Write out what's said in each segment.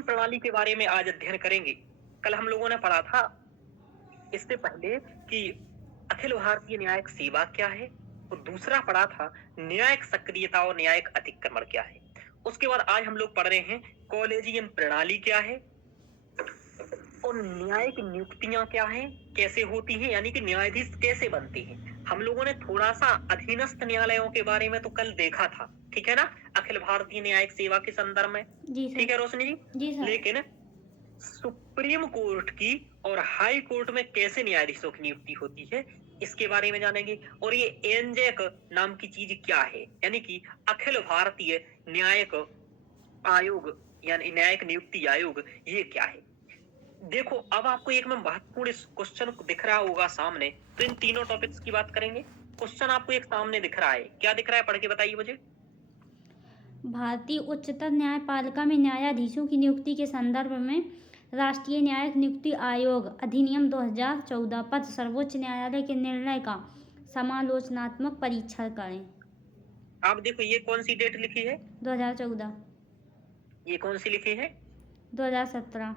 Collegium प्रणाली के बारे में आज अध्ययन करेंगे। कल हम लोगों ने पढ़ा था इससे पहले कि अखिल भारतीय न्यायिक सेवा क्या है, और दूसरा पढ़ा था न्यायिक सक्रियता और न्यायिक अतिक्रमण क्या है। उसके बाद आज हम लोग पढ़ रहे हैं कॉलेजियम प्रणाली क्या है और न्यायिक नियुक्तियां क्या हैं, कैसे होती हैं, यानी कि न्यायाधीश कैसे बनते हैं। हम लोगों ने थोड़ा सा अधीनस्थ न्यायालयों के बारे में तो कल देखा था, ठीक है ना, अखिल भारतीय न्यायिक सेवा के संदर्भ में। जी सर। ठीक है रोशनी जी? जी सर। लेकिन सुप्रीम कोर्ट की और हाई कोर्ट में कैसे न्यायाधीशों की नियुक्ति होती है, इसके बारे में जानेंगे। और ये एनजेक नाम की चीज क्या है, यानी कि अखिल भारतीय न्यायिक आयोग यानी न्यायिक नियुक्ति आयोग, ये क्या है। देखो अब आपको एक में महत्वपूर्ण क्वेश्चन दिख रहा होगा सामने, तो इन तीनों टॉपिक्स की बात करेंगे। क्वेश्चन आपको एक सामने दिख रहा है, क्या दिख रहा है, पढ़ के बताइए मुझे। भारतीय उच्चतम न्यायपालिका में न्यायाधीशों की नियुक्ति के संदर्भ में राष्ट्रीय न्यायिक नियुक्ति आयोग अधिनियम 2014 पद सर्वोच्च न्यायालय के निर्णय का समालोचनात्मक परीक्षण करें। आप देखो ये कौन सी डेट लिखी है, 2014। ये कौन सी लिखी है, 2017।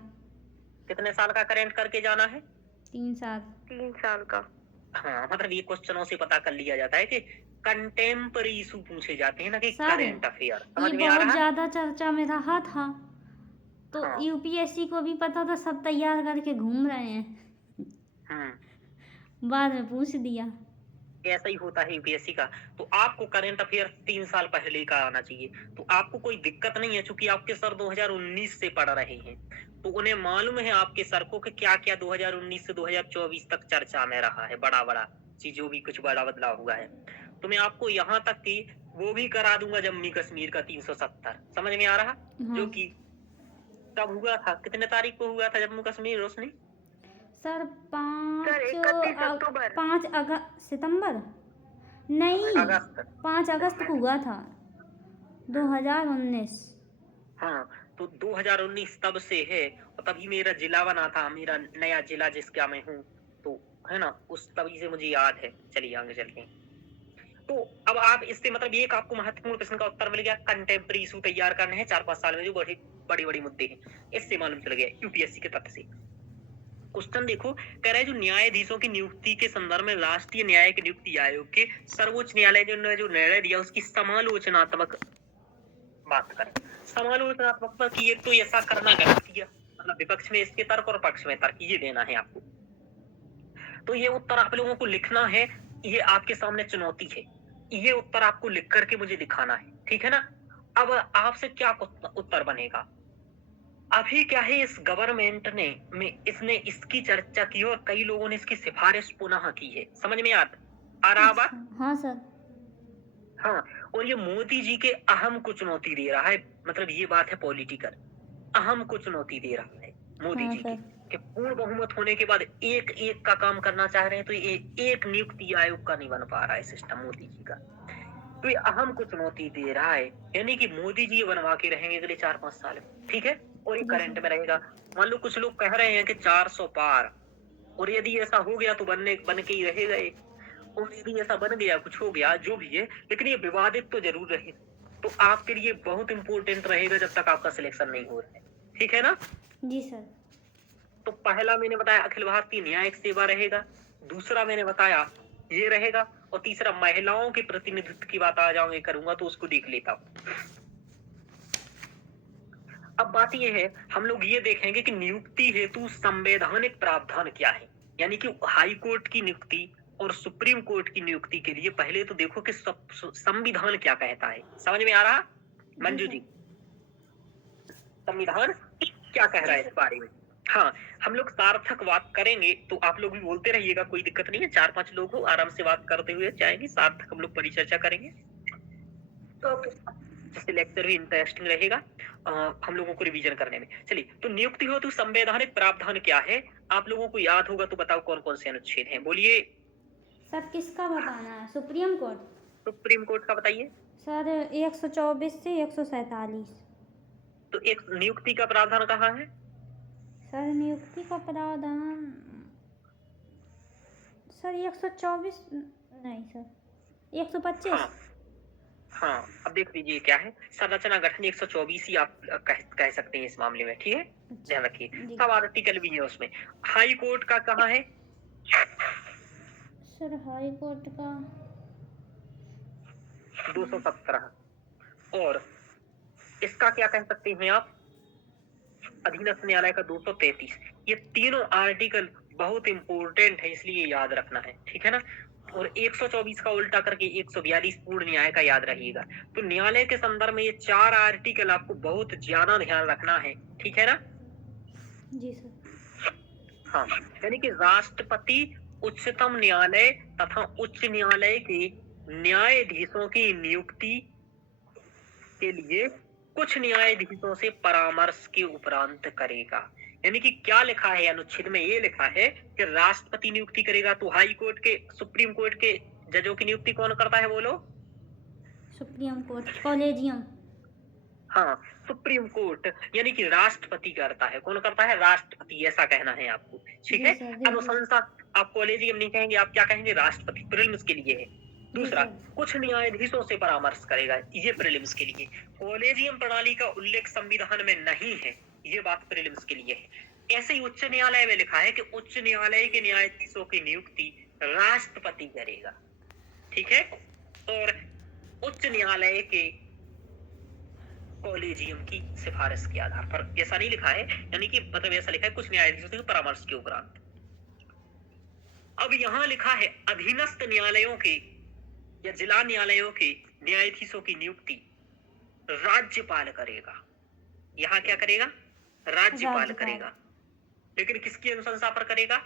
कितने साल का करेंट करके जाना है, 3 साल। 3 साल का। हाँ मतलब ये क्वेश्चनों से पता कर लिया जाता है कि कंटेम्पररी इशू पूछे जाते हैं ना कि सर करेंट अफेयर। ये समझ में आ बहुत रहा है? ज़्यादा चर्चा में रहा था, तो हाँ। यूपीएससी को भी पता था, सब तैयार करके घूम रहे हैं, बाद में पूछ दिया। ऐसा ही होता है यूपीएससी का। तो आपको करंट अफेयर 3 साल पहले का आना चाहिए, तो आपको कोई दिक्कत नहीं है, चूंकि आपके सर 2019 से पढ़ रहे हैं, तो उन्हें मालूम है आपके सर को कि क्या क्या 2019 से 2024 तक चर्चा में रहा है, बड़ा बड़ा चीजों भी कुछ बड़ा बदलाव हुआ है। तो मैं आपको यहाँ तक कि वो भी करा दूंगा, जम्मू कश्मीर का 370। समझ में आ रहा? हाँ। जो कि कब हुआ था, कितने तारीख को हुआ था जम्मू कश्मीर रोशनी? सर 31 अक्टूबर। 5 अगस्त सितंबर नहीं, अगस्त। 5 अगस्त को हुआ था 2019। हाँ तो 2019 तब से है, और तभी मेरा जिला बना था, मेरा नया जिला जिसका मैं हूँ, तो है ना, उस तभी से मुझे याद है। चलिए आगे चलते हैं। तो अब आप इससे मतलब एक आपको महत्वपूर्ण प्रश्न का उत्तर मिल गया, कंटेम्प्रेरी इशू तैयार करने हैं 4-5 साल में जो बड़ी बड़ी बड़ी मुद्दे हैं, इससे मालूम चल गया यूपीएससी के तथ्य से। क्वेश्चन देखो, कह रहा है जो न्यायाधीशों की नियुक्ति के संदर्भ में राष्ट्रीय न्यायिक नियुक्ति आयोग के सर्वोच्च न्यायालय ने जो निर्णय दिया उसकी समालोचनात्मक बात करें। समालोचनात्मकता की एक तो ऐसा करना गलत किया, मतलब विपक्ष में इसके तर्क और पक्ष में तर्क, ये देना है आपको। तो ये उत्तर आप लोगों को लिखना है, ये आपके सामने चुनौती है, ये उत्तर आपको लिख करके मुझे दिखाना है, ठीक है ना। अब आपसे क्या उत्तर बनेगा, अभी क्या है, इस गवर्नमेंट ने इसने इसकी चर्चा की और कई लोगों ने इसकी सिफारिश पुनः की है। समझ में आ रहा बात? हाँ सर। हाँ, और ये मोदी जी के अहम को चुनौती दे रहा है, मतलब ये बात है पॉलिटिकल, अहम को चुनौती दे रहा है मोदी हाँ जी सर। कि पूर्ण बहुमत होने के बाद एक एक का काम करना चाह रहे हैं, तो ये एक नियुक्ति आयोग का नहीं बन पा रहा है सिस्टम मोदी जी का, तो ये अहम को चुनौती दे रहा है, यानी कि मोदी जी ये बनवा के रहेंगे अगले 4-5 साल में, ठीक है, और ये करंट में रहेगा। मान लो कुछ लोग कह रहे हैं कि 400 पार, और यदि ऐसा हो गया तो बन के ही रहेगा ये, और यदि ऐसा बन गया, कुछ हो गया, जो भी है, लेकिन ये विवादित तो जरूर रहेगा, तो आपके लिए बहुत इंपॉर्टेंट रहेगा जब तक आपका सिलेक्शन नहीं हो रहा है, ठीक है ना। जी सर। तो पहला मैंने बताया अखिल भारतीय न्यायिक सेवा रहेगा, दूसरा मैंने बताया ये रहेगा, और तीसरा महिलाओं के प्रतिनिधित्व की बात आ जाऊंगी करूंगा, तो उसको देख लेता हूं। अब बात ये है, हम लोग ये देखेंगे कि नियुक्ति हेतु संवैधानिक प्रावधान क्या है, यानी कि हाई कोर्ट की नियुक्ति और सुप्रीम कोर्ट की नियुक्ति के लिए पहले तो देखो कि संविधान क्या कहता है। समझ में आ रहा मंजू जी? संविधान क्या कह रहा है इस बारे में? हाँ, हम लोग सार्थक बात करेंगे, तो आप लोग भी बोलते रहिएगा, कोई दिक्कत नहीं है, 4-5 लोग हो आराम से बात करते हुए जाएंगे, सार्थक हम लोग परिचर्चा करेंगे, तो जिससे लेक्चर भी इंटरेस्टिंग रहेगा हम लोगों को रिवीजन करने में। चलिए, तो नियुक्ति हो तो संवैधानिक प्रावधान क्या है, आप लोगों को याद होगा तो बताओ कौन कौन से अनुच्छेद हैं, बोलिए। सर किसका बताना है, सुप्रीम कोर्ट? सुप्रीम कोर्ट का बताइए। सर 124 से 147। तो एक नियुक्ति का प्रावधान कहाँ है? सर नियुक्ति का प्रावधान सर 124 नहीं सर, 125। हाँ हाँ, अब देख लीजिए क्या है, संरचना गठन 124 ही आप कह सकते हैं इस मामले में, ठीक है? अच्छा ध्यान रखिए। जी सब आर्टिकल भी है उसमें। हाई कोर्ट का कहाँ है? सर। हाई कोर्ट का 217। और इसका क्या कह सकते हैं आप? अधीनस्थ न्यायालय का 233। ये तीनों आर्टिकल बहुत इंपॉर्टेंट है, इसलिए याद रखना है, ठीक है ना? और 124 का उल्टा करके 142 पूर्ण न्याय का याद रखिएगा। तो न्यायालय के संदर्भ में ये 4 आर्टिकल आपको बहुत ज्यादा ध्यान रखना है, ठीक है ना? जी सर। हाँ, यानी कि राष्ट्रपति, उच्चतम न्यायालय तथा उच्च न्यायालय के न्यायाधीशों की नियुक्ति के लिए कुछ न्यायाधीशों से परामर्श के उपरांत करेगा। यानी कि क्या लिखा है अनुच्छेद में? ये लिखा है कि राष्ट्रपति नियुक्ति करेगा। तो हाई कोर्ट के, सुप्रीम कोर्ट के जजों की नियुक्ति कौन करता है बोलो? Supreme court collegium. हाँ, सुप्रीम कोर्ट यानी कि राष्ट्रपति करता है। कौन करता है? राष्ट्रपति, ऐसा कहना है आपको, ठीक जी है? सर, जी। अनुशंसा आप कॉलेजियम नहीं कहेंगे, आप क्या कहेंगे? राष्ट्रपति। प्रीलिम्स के लिए है। दूसरा, सर। कुछ न्यायाधीशों से परामर्श करेगा, ये प्रीलिम्स के लिए। कॉलेजियम प्रणाली का उल्लेख संविधान में नहीं है, ये बात प्रीलिम्स के लिए है। ऐसे ही उच्च न्यायालय में लिखा है कि उच्च न्यायालय के न्यायाधीशों की नियुक्ति राष्ट्रपति करेगा, ठीक है? और उच्च न्यायालय के कॉलेजियम की सिफारिश के आधार पर, ऐसा नहीं लिखा है, यानी कि मतलब ऐसा लिखा है कुछ न्यायाधीशों के परामर्श के उपरांत। अब यहाँ लिखा है अधीनस्थ न्यायालयों के या जिला न्यायालयों के न्यायाधीशों की नियुक्ति राज्यपाल करेगा। यहाँ क्या करेगा? राज्यपाल करेगा। लेकिन किसकी अनुशंसा पर करेगा?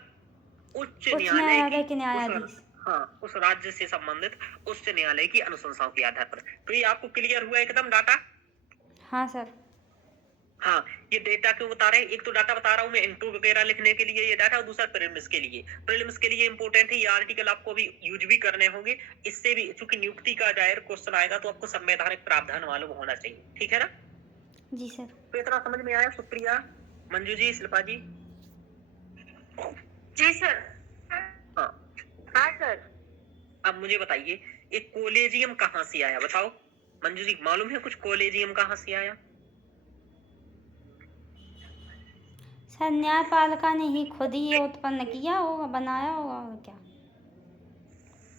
उच्च न्यायालय के न्यायाधीश। हाँ, उस राज्य से संबंधित उच्च न्यायालय की अनुशंसाओं के आधार पर। तो ये आपको क्लियर हुआ एकदम डाटा? हाँ सर। हाँ, ये डेटा क्यों बता रहे हैं? एक तो डाटा बता रहा हूँ मैं इंटू वगैरह लिखने के लिए ये डाटा, और दूसरा प्रीलिम्स के लिए। प्रीलिम्स के लिए इंपॉर्टेंट है, ये आर्टिकल आपको भी यूज भी करने होंगे। इससे भी चूंकि नियुक्ति का दायर क्वेश्चन आएगा तो आपको संवैधानिक प्रावधान मालूम होना चाहिए, ठीक है ना? जी सर। तो इतना समझ में आया? सुप्रिया, मंजू जी, शिल्पा जी? जी सर। हाँ हाँ सर। अब मुझे बताइए, एक कॉलेजियम कहाँ से आया? बताओ मंजू जी, मालूम है कुछ कॉलेजियम कहाँ से आया? सर न्यायपालिका ने ही खुद ही ये उत्पन्न किया होगा, बनाया होगा, और क्या।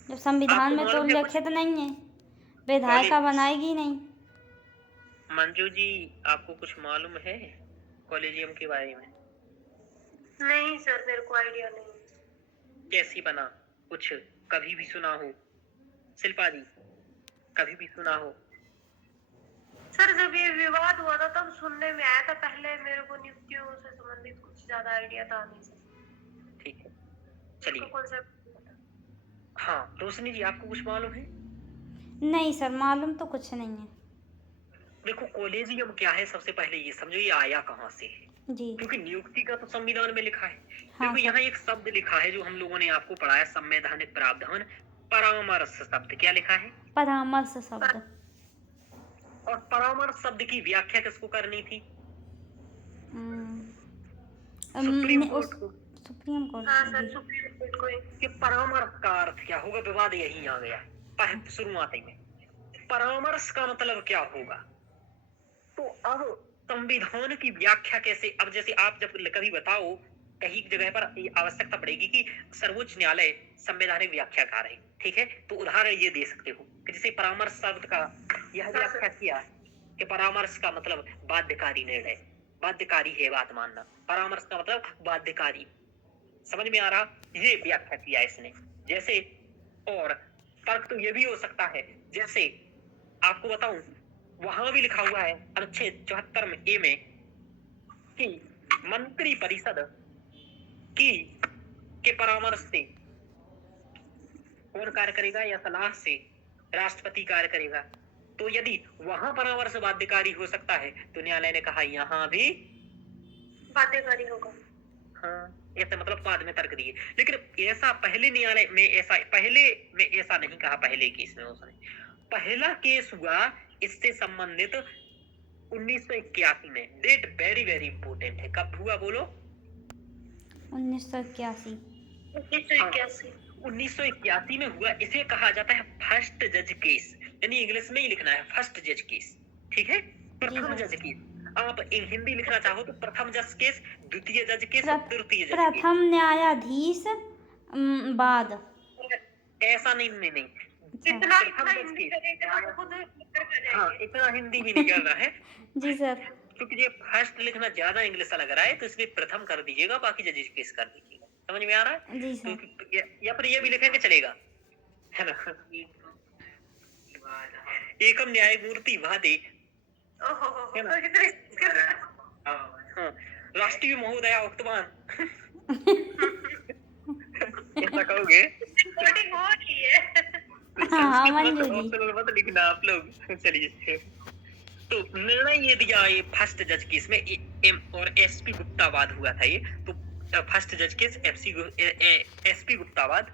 जब संविधान में तो उल्लेखित नहीं है, विधायिका बनाएगी नहीं। मंजू जी, आपको कुछ मालूम है कॉलेजियम के बारे में? नहीं सर, मेरे को आइडिया नहीं। कैसी बना? कुछ कभी भी सुना हो? शिल्पा जी, कभी भी सुना हो? सर जब ये विवाद हुआ था तब सुनने में आया था, पहले मेरे को नियुक्तियों से संबंधित कुछ ज्यादा आइडिया था नहीं सर। ठीक है, चलिए। कॉन्सेप्ट। हाँ, रोशनी जी, आपको कुछ मालूम है? नहीं सर, मालूम तो कुछ नहीं है। देखो, कॉलेजियम क्या है, सबसे पहले ये समझो ये आया कहाँ से है। जी। क्योंकि नियुक्ति का तो संविधान में लिखा है। हाँ, देखो यहाँ एक शब्द लिखा है जो हम लोगों ने आपको पढ़ाया, संवैधानिक प्रावधान, परामर्श शब्द। क्या लिखा है? परामर्श शब्द। और परामर्श शब्द की व्याख्या किसको करनी थी? सुप्रीम कोर्ट को। Supreme court. हाँ सर, सुप्रीम कोर्ट को। कि परामर्श का अर्थ क्या होगा? विवाद यही आ गया शुरुआत में। परामर्श का मतलब क्या होगा? तो अब संविधान की व्याख्या कैसे? अब जैसे आप जब कभी बताओ, कहीं जगह पर आवश्यकता पड़ेगी कि सर्वोच्च न्यायालय संवैधानिक व्याख्याकार है, ठीक है? तो उदाहरण ये दे सकते हो कि जैसे परामर्श शब्द का यह व्याख्या किया कि परामर्श का मतलब बाध्यकारी निर्णय, बाध्यकारी है बात मानना। परामर्श का मतलब बाध्यकारी। समझ में आ रहा? ये व्याख्या किया इसने। जैसे और तर्क तो ये भी हो सकता है, जैसे आपको बताऊं, वहां भी लिखा हुआ है अनुच्छेद 74 में ए में कि मंत्री परिषद की के परामर्श से कौन कार्य करेगा या सलाह से राष्ट्रपति कार्य करेगा। तो यदि वहां परामर्श बाध्यकारी हो सकता है तो न्यायालय ने कहा यहाँ भी बाध्यकारी होगा। हाँ, ऐसे मतलब बाद में तर्क दिए। लेकिन ऐसा पहले न्यायालय में ऐसा नहीं कहा। पहले केस में उसने पहला केस हुआ इससे संबंधित 1981 में। डेट वेरी वेरी इंपोर्टेंट है। कब हुआ बोलो? 1981। 1981। 1981 में हुआ। इसे कहा जाता है फर्स्ट जज केस। यानी इंग्लिश में ही लिखना है फर्स्ट जज केस, ठीक है। प्रथम जी जज केस, आप हिंदी लिखना चाहो तो प्रथम जज केस, द्वितीय जज केस, प्रथ- तृतीय जज केस। प्रथम न्यायाधीश बाद। ऐसा नहीं नहीं नहीं, इतना प्रथम जज हिंदी केस, करेगा तो खुद निकल कर हाँ जाएंगे। इतना हिंदी भी नहीं करना है जी सर। क्योंकि ये फर्स्ट लिखना ज्यादा इंग्लिश सा लग रहा है, तो इसलिए प्रथम कर दीजिएगा, बाकी जजेस केस कर दीजिएगा। समझ में आ रहा है? जी तो सर। या फिर ये भी लिखेंगे चलेगा, है ना। एकम न्यायमूर्ति वादे, है ना? हाँ, राष्ट्रीय महोदया उक्तवान ऐसा कहोगे? रिकॉर्डिंग हो रही है। हाँ, संस्कृत मंजू जी। ऑप्शनल मत लिखना आप लोग। चलिए, तो निर्णय ये दिया ये फर्स्ट जज केस में एम और एसपी गुप्तावाद हुआ था ये, तो फर्स्ट जज केस एसपी गुप्तावाद,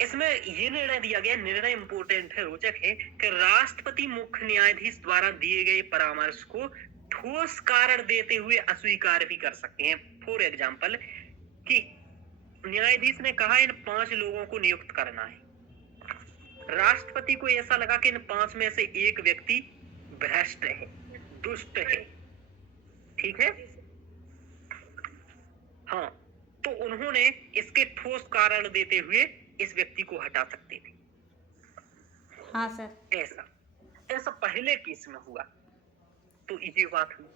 इसमें ये निर्णय दिया गया, निर्णय इंपोर्टेंट है, रोचक है, कि राष्ट्रपति मुख्य न्यायाधीश द्वारा दिए गए परामर्श को ठोस कारण देते हुए अस्वीकार भी कर सकते हैं। फॉर एग्जाम्पल कि न्यायाधीश ने कहा इन 5 लोगों को नियुक्त करना है, राष्ट्रपति को ऐसा लगा कि इन 5 में से एक व्यक्ति भ्रष्ट है, दुष्ट है, ठीक है, हाँ, तो उन्होंने इसके ठोस कारण देते हुए इस व्यक्ति को हटा सकते थे। हाँ सर। ऐसा पहले केस में हुआ, तो ये बात हुई।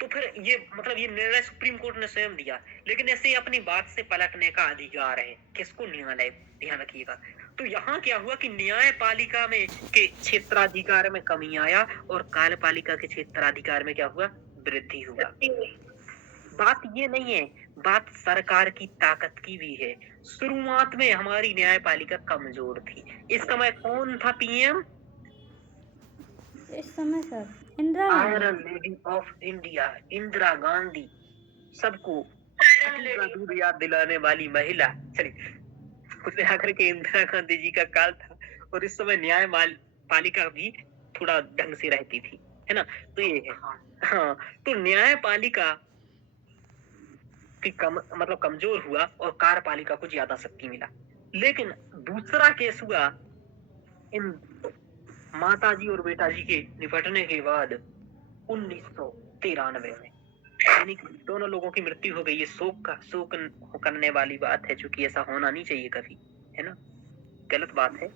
तो फिर ये मतलब ये निर्णय सुप्रीम कोर्ट ने स्वयं दिया, लेकिन ऐसे अपनी बात से पलटने का अधिकार है किसको? न्यायालय, ध्यान रखिएगा। तो यहाँ क्या हुआ कि न्यायपालिका में के क्षेत्राधिकार में कमी आया और कार्यपालिका के क्षेत्राधिकार में क्या हुआ? वृद्धि हुआ। बात ये नहीं है, बात सरकार की ताकत की भी है। शुरुआत में हमारी न्यायपालिका कमजोर थी। इस समय कौन था पीएम? इस समय sir Indira iron Gandhi. Lady of India, Indira Gandhi, सबको का दूध याद दिलाने वाली महिला। चलिए, उसने आकर के इंदिरा गांधी जी का काल था और इस समय न्यायपालिका भी थोड़ा ढंग से रहती थी, है ना। तो ये है, हाँ, तो न्यायपालिका की मतलब कमजोर हुआ और कार्यपालिका को ज्यादा शक्ति मिला। लेकिन दूसरा केस हुआ इन माताजी और बेटाजी के निपटने के बाद 1993 में, यानी कि दोनों लोगों की मृत्यु हो गई। ये शोक करने वाली बात है, चूंकि ऐसा होना नहीं चाहिए कभी, है ना, गलत बात है।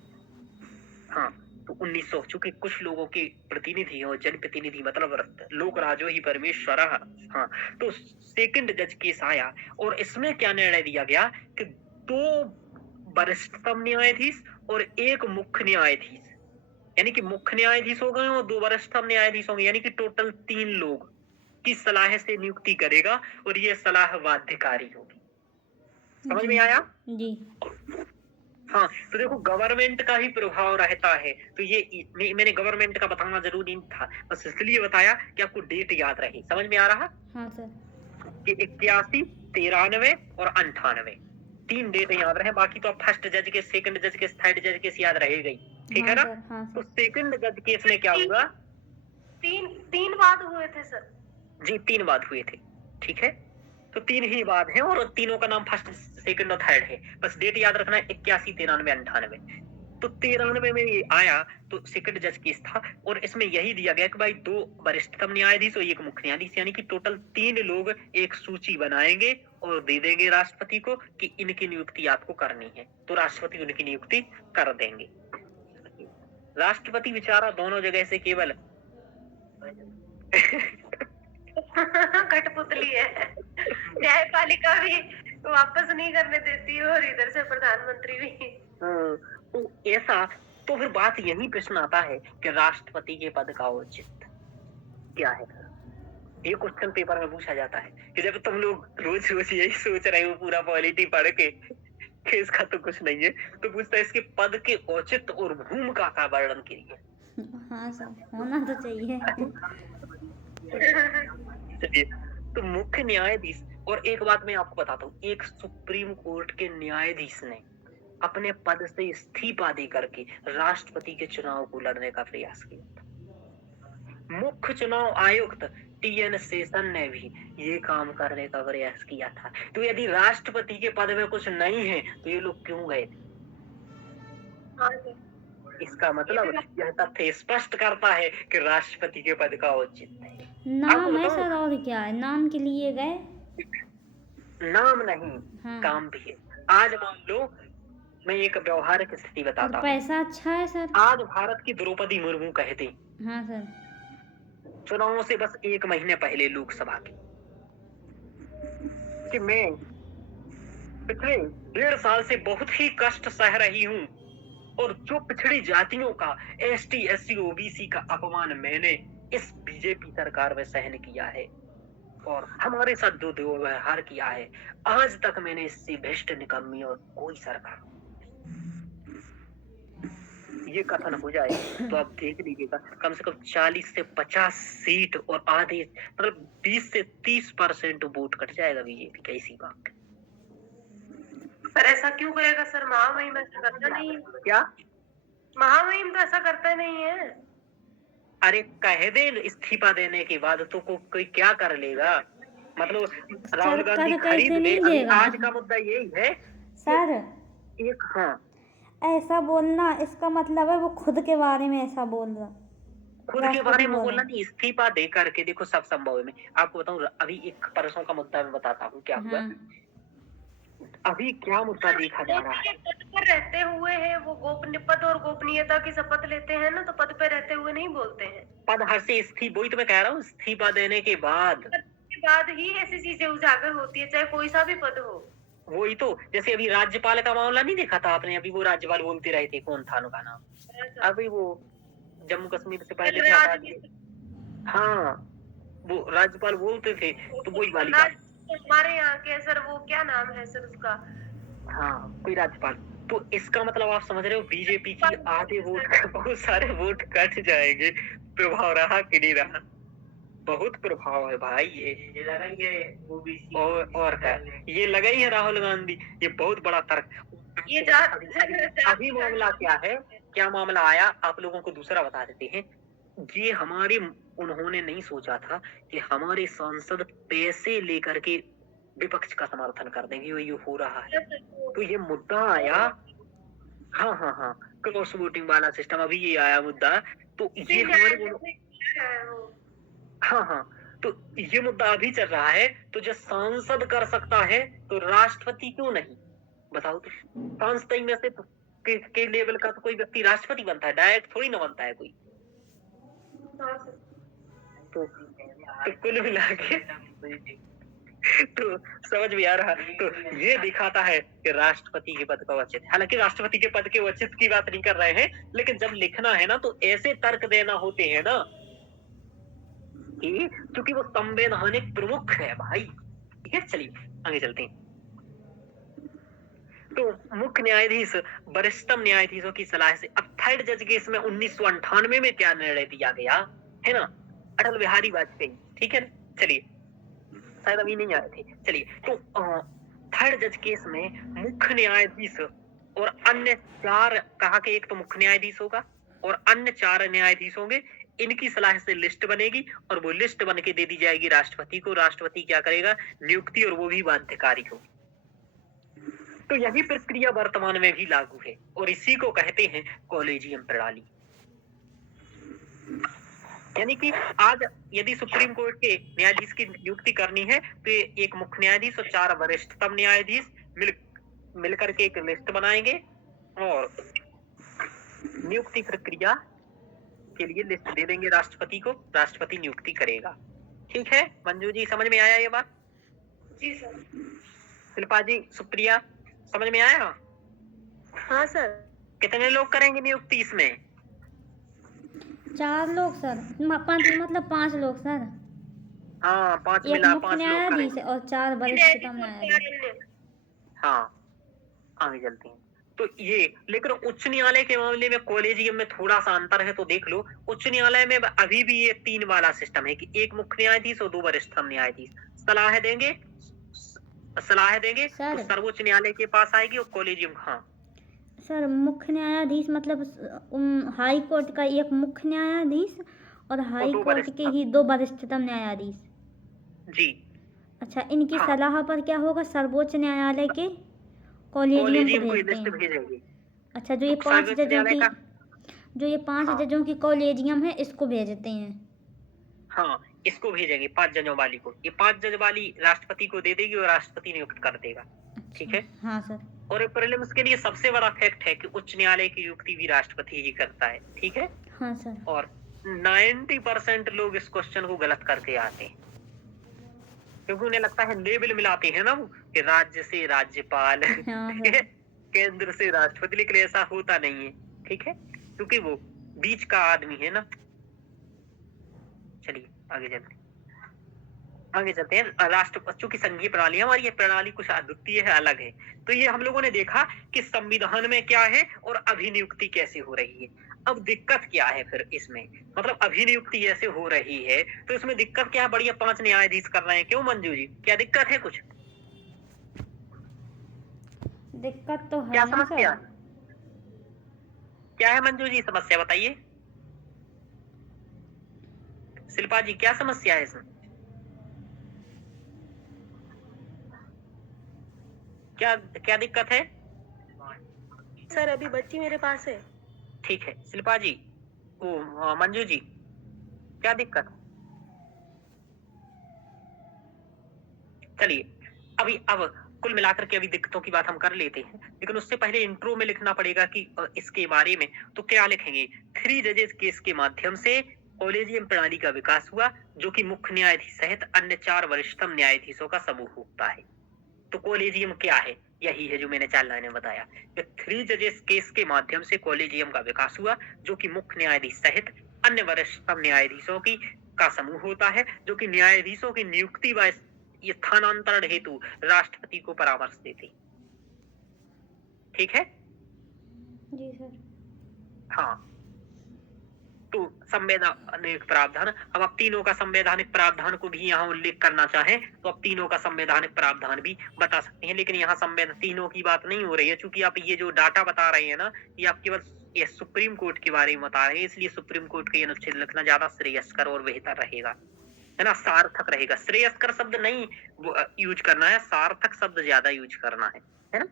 हाँ, तो 1900, चूंकि कुछ लोगों के प्रतिनिधि और जनप्रतिनिधि मतलब लोक राजो ही परमेश्वर। हाँ, तो सेकंड जज केस आया और इसमें क्या निर्णय दिया गया कि 2 वरिष्ठतम न्यायाधीश और 1 मुख्य न्यायाधीश, यानी कि मुख्य न्यायाधीश हो गए और 2 वरिष्ठतम न्यायाधीश होंगे, यानी कि टोटल 3 लोग की सलाह से नियुक्ति करेगा और ये सलाह बाध्यकारी होगी। समझ में आया? जी। हाँ, तो देखो गवर्नमेंट का ही प्रभाव रहता है, तो ये मैंने गवर्नमेंट का बताना जरूरी नहीं था, बस इसलिए बताया कि आपको डेट याद रहे। समझ में आ रहा? हाँ सर। कि 81, 93 और 98, 3 डेट याद रहे, बाकी तो आप फर्स्ट जज के, सेकंड जज के, थर्ड जज केस याद रहेगा ही, ठीक है ना। हाँ तो सर। सेकंड जज केस में क्या हुआ? तीन वाद हुए थे सर जी, 3 वाद हुए थे, ठीक है, तो 3 ही वाद हैं और तीनों का नाम फर्स्ट, सेकंड और थर्ड है। बस डेट याद रखना है 81, 93, 98। तो 93 में ये आया तो सेकंड जज केस था और इसमें यही दिया गया कि भाई 2 वरिष्ठतम न्यायाधीश और 1 मुख्य न्यायाधीश, यानी कि टोटल 3 लोग एक सूची बनाएंगे और दे देंगे राष्ट्रपति को कि इनकी नियुक्ति आपको करनी है, तो राष्ट्रपति उनकी नियुक्ति कर देंगे। राष्ट्रपति बेचारा दोनों जगह से केवल कठपुतली है, न्यायपालिका भी वापस नहीं करने देती है और इधर से प्रधानमंत्री भी। तो ऐसा, तो फिर बात यही प्रश्न आता है कि राष्ट्रपति के पद का औचित्य क्या है। ये क्वेश्चन पेपर में पूछा जाता है कि जब तुम लोग रोज रोज यही सोच रहे हो पूरा पॉलिटी पढ़ के कि इसका तो कुछ नहीं है, तो पूछता है इसके पद के औचित्य और भूमिका का वर्णन कीजिए। हाँ सर, होना तो चाहिए। चलिए, तो मुख्य न्यायाधीश, और एक बात मैं आपको बताता हूँ, एक सुप्रीम कोर्ट के न्यायाधीश ने अपने पद से इस्तीफा दे करके राष्ट्रपति के चुनाव को लड़ने का प्रयास किया था। मुख्य चुनाव आयुक्त टीएन शेषन ने भी ये काम करने का प्रयास किया था। तो यदि राष्ट्रपति के पद में कुछ नहीं है तो ये लोग क्यों गए थे? इसका मतलब यह तथ्य स्पष्ट करता है कि राष्ट्रपति के पद का औचित्य है। नाम है बताओ। सर, और क्या है, नाम के लिए गए। नाम नहीं, हाँ। काम भी है। आज मान लो मैं एक व्यवहारिक स्थिति और बताता हूँ। पैसा अच्छा है सर। आज भारत की द्रौपदी मुर्मू कहती हाँ सर। चुनावों से बस 1 महीने पहले लोकसभा के कि मैं पिछले 1.5 साल से बहुत ही कष्ट सह रही हूँ और जो पिछड़ी जातियों का एसटी एससी ओबीसी का अपमान मैंने इस बीजेपी सरकार में सहन किया है और हमारे साथ जो दुर्व्यवहार किया है, आज तक मैंने इससे भ्रष्ट निकम्मी और कोई सरकार, ये कथन हो जाए तो आप देख लीजिएगा कम से कम 40 से 50 सीट और आधे मतलब 20 से 30% वोट कट जाएगा बीजेपी का इसी बात। सर ऐसा क्यों करेगा सर? महामहिम ऐसा करता नहीं है। क्या? महामहिम तो ऐसा करता नहीं है। अरे कह दे इस्तीफा देने के बाद तो कोई क्या कर लेगा? मतलब राहुल गांधी कर खरीद कैसे ले। नहीं अभी लेगा आज का मुद्दा यही है सर। एक हाँ ऐसा बोलना इसका मतलब है वो खुद के बारे में ऐसा बोल रहा, खुद के बारे में बोलना नहीं, इस्तीफा दे करके देखो सब संभव है। मैं आपको बताऊं अभी एक परसों का मुद्दा मैं बताता हूँ क्या हुआ। अभी क्या मुद्दा देखा जा रहा है। पद पर रहते हुए है वो पद और गोपनीयता की शपथ लेते हैं ना, तो पद पर रहते हुए नहीं बोलते हैं। पद हर से इस्तीफा, वही तो मैं कह रहा हूँ, इस्तीफा देने के बाद ही ऐसी चीजें उजागर होती है, चाहे कोई सा भी पद हो। वही तो, जैसे अभी राज्यपाल का मामला नहीं देखा था आपने? अभी वो राज्यपाल बोलते रहे थे, कौन था उनका नाम? अभी वो जम्मू कश्मीर से पहले हाँ वो राज्यपाल बोलते थे, तो वही वाली बात। हमारे यहाँ के सर वो क्या नाम है सर उसका? हाँ कोई राज्यपाल। तो इसका मतलब आप समझ रहे हो बीजेपी की आधे वोट, बहुत सारे वोट कट जाएंगे। प्रभाव रहा कि नहीं रहा? बहुत प्रभाव है भाई। ये लगा ही है ओबीसी और क्या, ये लगा ही है राहुल गांधी। ये बहुत बड़ा तर्क। ये अभी मामला क्या है, क्या मामला आया आप लोगों को दूसरा बता देते हैं। ये हमारे उन्होंने नहीं सोचा था कि हमारे सांसद पैसे लेकर के विपक्ष का समर्थन कर देंगे, ये हो रहा है। तो ये मुद्दा आया। हाँ हाँ हाँ क्रॉस वोटिंग वाला सिस्टम, अभी ये आया मुद्दा। तो ये हमारे हाँ हाँ तो ये मुद्दा अभी चल रहा है। तो जो सांसद कर सकता है तो राष्ट्रपति क्यों नहीं? बताओ तो, सांसद में से के लेवल का तो कोई व्यक्ति राष्ट्रपति बनता है, डायरेक्ट थोड़ी ना बनता है कोई। तो कुल मिला के तो समझ में आ रहा। तो ये दिखाता है कि राष्ट्रपति के पद का औचित्य, हालांकि राष्ट्रपति के पद के औचित्य की बात नहीं कर रहे हैं, लेकिन जब लिखना है ना तो ऐसे तर्क देना होते हैं ना, क्योंकि वो संवैधानिक प्रमुख है भाई। ठीक है चलिए आगे चलते हैं। तो मुख्य न्यायाधीश वरिष्ठतम न्यायाधीशों की सलाह से अब थर्ड जज केस में 1998 में क्या निर्णय दिया गया है ना, अटल बिहारी वाजपेयी। ठीक है ना, चलिए शायद अभी नहीं आए थे। चलिए तो थर्ड जज केस में मुख्य न्यायाधीश और अन्य 4 कहा कि एक तो मुख्य न्यायाधीश होगा और अन्य 4 न्यायाधीश होंगे। इनकी सलाह से लिस्ट बनेगी और वो लिस्ट बन के दे दी जाएगी राष्ट्रपति को। राष्ट्रपति क्या करेगा? नियुक्ति, और वो भी बाध्यकारी होगी। तो यही प्रक्रिया वर्तमान में भी लागू है और इसी को कहते हैं कॉलेजियम प्रणाली। यानी कि आज यदि सुप्रीम कोर्ट के न्यायाधीश की नियुक्ति करनी है तो एक मुख्य न्यायाधीश और 4 वरिष्ठतम न्यायाधीश मिलकर के एक लिस्ट बनाएंगे और नियुक्ति प्रक्रिया के लिए लिस्ट दे देंगे राष्ट्रपति को। राष्ट्रपति नियुक्ति करेगा। ठीक है मंजू जी, समझ में आया ये बात? जी सर। शिल्पा जी, सुप्रिया, समझ में आया? हाँ सर। कितने लोग करेंगे नियुक्ति इसमें? 4 लोग सर, 5 लोग सर। हाँ 5 एक मिला मुख्य 5 लोग न्यायाधीश करेंगे और 4 वरिष्ठतम न्यायाधीश। हाँ आगे चलते हैं। तो ये लेकिन उच्च न्यायालय के मामले में कॉलेजियम में थोड़ा सा अंतर है। तो देख लो उच्च न्यायालय में अभी भी ये 3 वाला सिस्टम है कि एक मुख्य न्यायाधीश और 2 वरिष्ठतम न्यायाधीश सलाह देंगे तो सर्वोच्च न्यायालय के पास आएगी और कॉलेजियम। हाँ सर मुख्य न्यायाधीश मतलब हाई कोर्ट का एक मुख्य न्यायाधीश और हाई कोर्ट के ही 2 वरिष्ठतम न्यायाधीश जी। अच्छा, इनकी सलाह पर क्या होगा? सर्वोच्च न्यायालय के कॉलेजियम को भेजते हैं। अच्छा, जो ये 5 जजों की जो ये 5 हाँ। जजों की कॉलेजियम है इसको भेजते हैं। हाँ, इसको भेजेंगे 5 जजों वाली को। ये 5 जज वाली राष्ट्रपति को दे देगी और राष्ट्रपति नियुक्त कर देगा। ठीक है? हाँ सर। और प्रीलिम्स के लिए सबसे बड़ा फैक्ट है कि उच्च न्यायालय की नियुक्ति भी राष्ट्रपति ही करता है। ठीक है? हाँ सर। और 90% लोग इस क्वेश्चन को गलत करके आते हैं, क्योंकि उन्हें लगता है लेबल मिलाते हैं ना वो कि राज्य से राज्यपाल हाँ ठीक है, सर। केंद्र से राष्ट्रपति, लेकिन ऐसा होता नहीं है। ठीक है, क्योंकि वो बीच का आदमी है ना। चलिए आगे चलते हैं। राष्ट्रपतियों की संघीय प्रणाली, हमारी ये प्रणाली कुछ अद्वितीय है, अलग है। तो ये हम लोगों ने देखा कि संविधान में क्या है और अभिनियुक्ति कैसे हो रही है। अब दिक्कत क्या है फिर इसमें, मतलब अभिनियुक्ति ऐसे हो रही है तो इसमें दिक्कत क्या है? बढ़िया 5 न्यायाधीश कर रहे हैं, क्यों मंजू जी, क्या दिक्कत है? कुछ दिक्कत तो क्या है ना समस्या सर। है? क्या है मंजू जी समस्या, बताइए। शिल्पा जी क्या समस्या है इसमें? क्या क्या दिक्कत है? सर अभी बच्ची मेरे पास है। ठीक है शिल्पा जी, मंजू जी क्या दिक्कत है? चलिए अब कुल मिलाकर के अभी दिक्कतों की बात हम कर लेते हैं, लेकिन उससे पहले इंट्रो में लिखना पड़ेगा कि इसके बारे में। तो क्या लिखेंगे? 3 जजेस केस के माध्यम से कॉलेजियम प्रणाली का विकास हुआ, जो कि मुख्य न्यायाधीश सहित अन्य 4 वरिष्ठतम न्यायाधीशों का समूह होता है। तो कॉलेजियम क्या है? यही है जो मैंने 4 लाइनें बताया। 3 जजेस केस के माध्यम से कॉलेजियम का विकास हुआ, जो कि मुख्य न्यायाधीश सहित अन्य वरिष्ठतम न्यायाधीशों का समूह होता है, जो कि न्यायाधीशों की नियुक्ति व स्थानांतरण हेतु राष्ट्रपति को परामर्श देते। ठीक है? जी सर। हाँ, तो संवैधानिक प्रावधान, अब आप तीनों का संवैधानिक प्रावधान को भी यहाँ उल्लेख करना चाहें तो आप तीनों का संवैधानिक प्रावधान भी बता सकते हैं, लेकिन यहाँ संवैधान तीनों की बात नहीं हो रही है, क्योंकि आप ये जो डाटा बता रहे हैं ना, ये आप केवल ये सुप्रीम कोर्ट के बारे में बता रहे हैं, इसलिए सुप्रीम कोर्ट के अनुच्छेद लिखना ज्यादा श्रेयस्कर और बेहतर रहेगा, है ना, सार्थक रहेगा। श्रेयस्कर शब्द नहीं यूज करना है, सार्थक शब्द ज्यादा यूज करना है ना।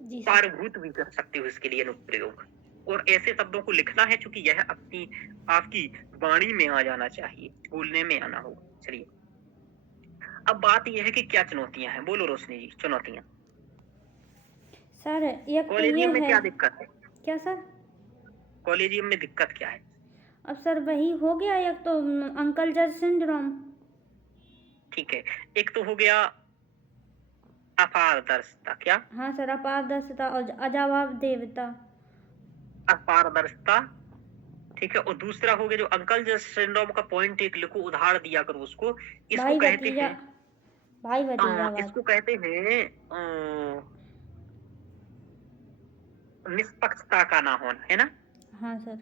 जी सर। सारभूत भी कर सकते हो इसके लिए अनुप्रयोग, और ऐसे शब्दों को लिखना है क्योंकि यह आपकी वाणी में आ जाना चाहिए, बोलने में आना होगा। चलिए अब बात यह है कि क्या चुनौतियां हैं, बोलो रोशनी जी चुनौतियां। सर एक तो ये कॉलेजियम में है। क्या दिक्कत है? क्या सर? कॉलेजियम में दिक्कत क्या है? अब सर वही हो गया, एक तो अंकल जज सिंड्रोम। ठीक है, एक तो हो गया अपारदर्शिता। क्या? हाँ सर, अपारदर्शिता और अजवाबदेहिता। अपारदर्शिता, ठीक है, और दूसरा हो गया जो अंकल जज सिंड्रोम का पॉइंट एक लिखो, उदाहरण दिया करो उसको। इसको भाई कहते भतीजा, हैं भाई भतीजावाद। इसको कहते हैं निष्पक्षता का ना होना, है ना। हाँ सर।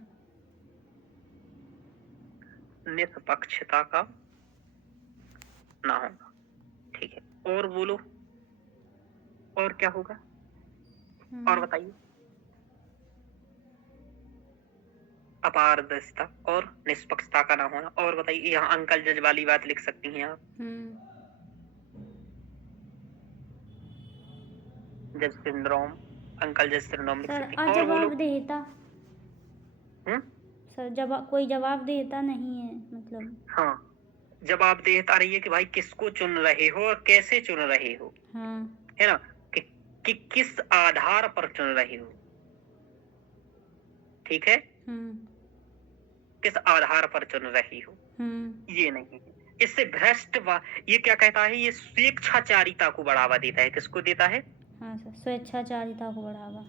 निष्पक्षता का ना होना, ठीक है। और बोलो, और क्या होगा? और बताइए। अपारदर्शिता और निष्पक्षता का ना होना, और बताइए। यहाँ अंकल जज वाली बात लिख सकती हैं आप, जज सिंड्रोम, अंकल जज सिंड्रोम लिख सर सकती हैं। और बोलो। अजवाबदेहिता। सर कोई जवाबदेहिता नहीं है, मतलब। हाँ, जवाबदेहिता रही है कि भाई किसको चुन रहे हो और कैसे चुन रहे हो, हाँ। है ना, कि किस आधार पर चुन रहे हो, ठीक है, किस आधार पर चुन रही हो, ये नहीं। इससे भ्रष्ट ये क्या कहता है? ये स्वेच्छाचारिता को बढ़ावा देता है। किसको देता है? हाँ सर, स्वेच्छाचारिता को बढ़ावा।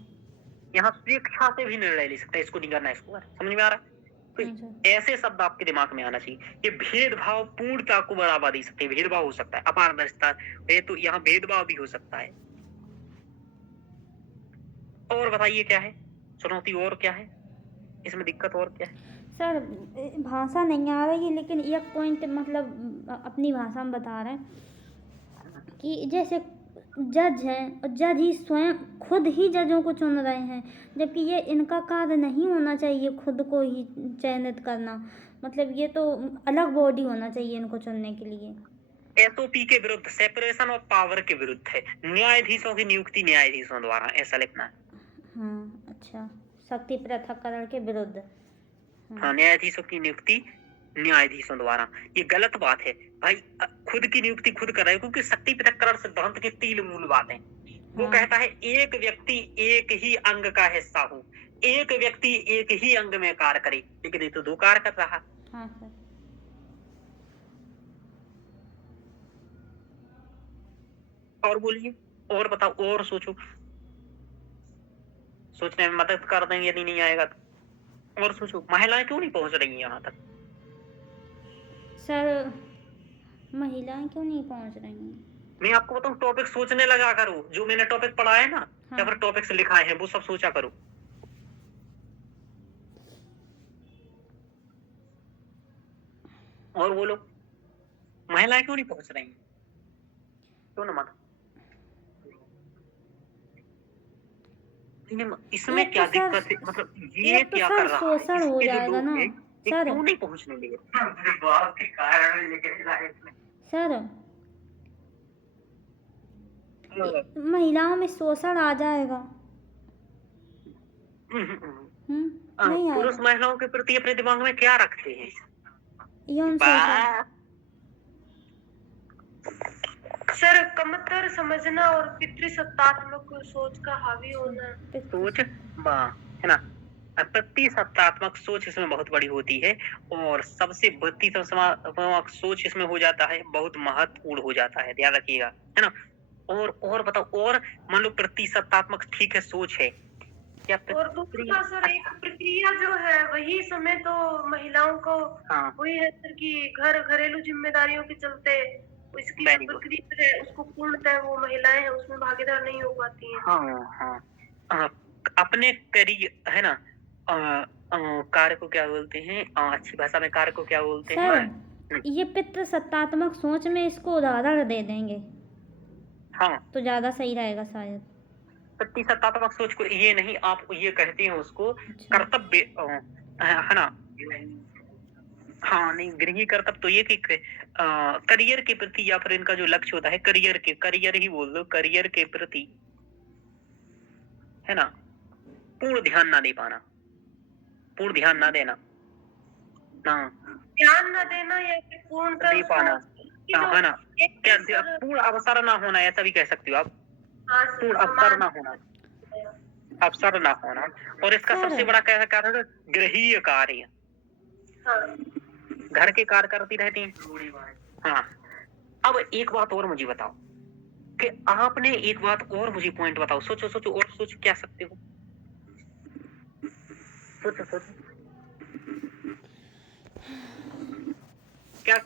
यहाँ स्वेच्छा से भी निर्णय ले सकता है, इसको नहीं करना, इसको समझ में आ रहा है? तो ऐसे शब्द आपके दिमाग में आना चाहिए। ये भेदभाव पूर्णता को बढ़ावा दे सकते हैं, भेदभाव हो सकता है, अपारदर्शिता है तो यहाँ भेदभाव भी हो सकता है। और बताइए क्या है चुनौती, और क्या है इसमें दिक्कत, और क्या है? सर भाषा नहीं आ रही है, लेकिन एक पॉइंट मतलब अपनी भाषा में बता रहे हैं कि जैसे जज हैं और जज ही स्वयं खुद ही जजों को चुन रहे हैं, जबकि ये इनका कार्य नहीं होना चाहिए खुद को ही चयनित करना। मतलब ये तो अलग बॉडी होना चाहिए इनको चुनने के लिए। एसओपी के विरुद्ध, सेपरेशन ऑफ पावर के विरुद्ध है। न्यायाधीशों की नियुक्ति न्यायाधीशों द्वारा, ऐसा लिखना है। हाँ अच्छा, शक्ति पृथक्करण के विरुद्ध। हाँ, न्यायाधीशों की नियुक्ति न्यायाधीशों द्वारा। ये गलत बात है भाई। खुद की नियुक्ति खुद कर रहे हैं, क्योंकि शक्ति पृथक्करण सिद्धांत की 3 मूल बातें। वो हाँ। कहता है एक व्यक्ति एक ही अंग का हिस्सा हो, एक व्यक्ति एक ही अंग में कार्य करे, लेकिन ये तो 2 कार्य कर रहा। हाँ सर। और बोलिए, और बताओ, और सोचो, सोचने में मदद कर दें यदि नहीं आएगा तो। और सोचो, महिलाएं क्यों नहीं पहुंच रही यहाँ तक? सर महिलाएं क्यों नहीं पहुंच रही हैं? मैं आपको बताऊं, टॉपिक सोचने लगा करो। जो मैंने टॉपिक पढ़ा है ना, हाँ। या फिर टॉपिक्स लिखाए हैं, वो सब सोचा करो। और बोलो, महिलाएं क्यों नहीं पहुंच रही? क्यों ना मानो? इसमें एक तो क्या सर- दिक्कत है? मतलब ये एक तो क्या सर कर रहा है? शोषण हो इसके जो जाएगा लोग ना, हैं, ये सर। क्यों नहीं पहुंचने लगे? बात के कारण लेके लाए इसमें। सर महिलाओं में शोषण आ जाएगा। नहीं पुरुष आएगा। महिलाओं के प्रति अपने दिमाग में क्या रखते हैं? यौन शोषण। बा- सर कमतर समझना और पितृसत्तात्मक सोच का हावी होना। सोच है ना, प्रतिसत्तात्मक सोच इसमें बहुत बड़ी होती है, और सबसे प्रतिसत्तात्मक सोच इसमें हो जाता है, बहुत महत्वपूर्ण हो जाता है, ध्यान रखिएगा, है ना। और बताओ, और मान लो प्रतिसत्तात्मक ठीक है, सोच है क्या? और दूसरा सर एक प्रक्रिया जो है वही समय तो महिलाओं को हाँ। वही है सर कि घरेलू जिम्मेदारियों के चलते इसकी जो Very good. प्रक्रिया है उसको पूर्णतः वो महिलाएं हैं उसमें भागीदार नहीं हो पाती हैं। हाँ। अपने करियर, है ना, कार्य को क्या बोलते हैं? अच्छी भाषा में कार्य को क्या बोलते हैं? सर ये पितृसत्तात्मक सोच में इसको उदाहरण दे देंगे हाँ, तो ज्यादा सही रहेगा शायद। प्रतिसत्तात्मक सोच को ये नहीं, आप ये कहते हैं उसको अच्छा। कर्तव्य, है ना। हाँ, नहीं, गृही कर्तव्य तो ये कि करियर के प्रति, या फिर इनका जो लक्ष्य होता है करियर ही बोल दो, करियर के प्रति, है ना, पूर्ण ध्यान ना दे पाना, पूर्ण ध्यान ना देना, ध्यान न देना या फिर पूर्ण दे पाना, है ना, क्या पूर्ण अवसर ना होना, ऐसा भी कह सकते हो आप। पूर्ण अवसर ना होना, अवसर ना होना। और इसका सबसे बड़ा क्या कारण है? गृहीय कार्य, घर के कार्य करती रहती हैं। हाँ। अब एक बात और मुझे बताओ, कि आपने एक बात और मुझे पॉइंट बताओ, सोचो और सोचो, क्या सकते हो? सोचो क्या?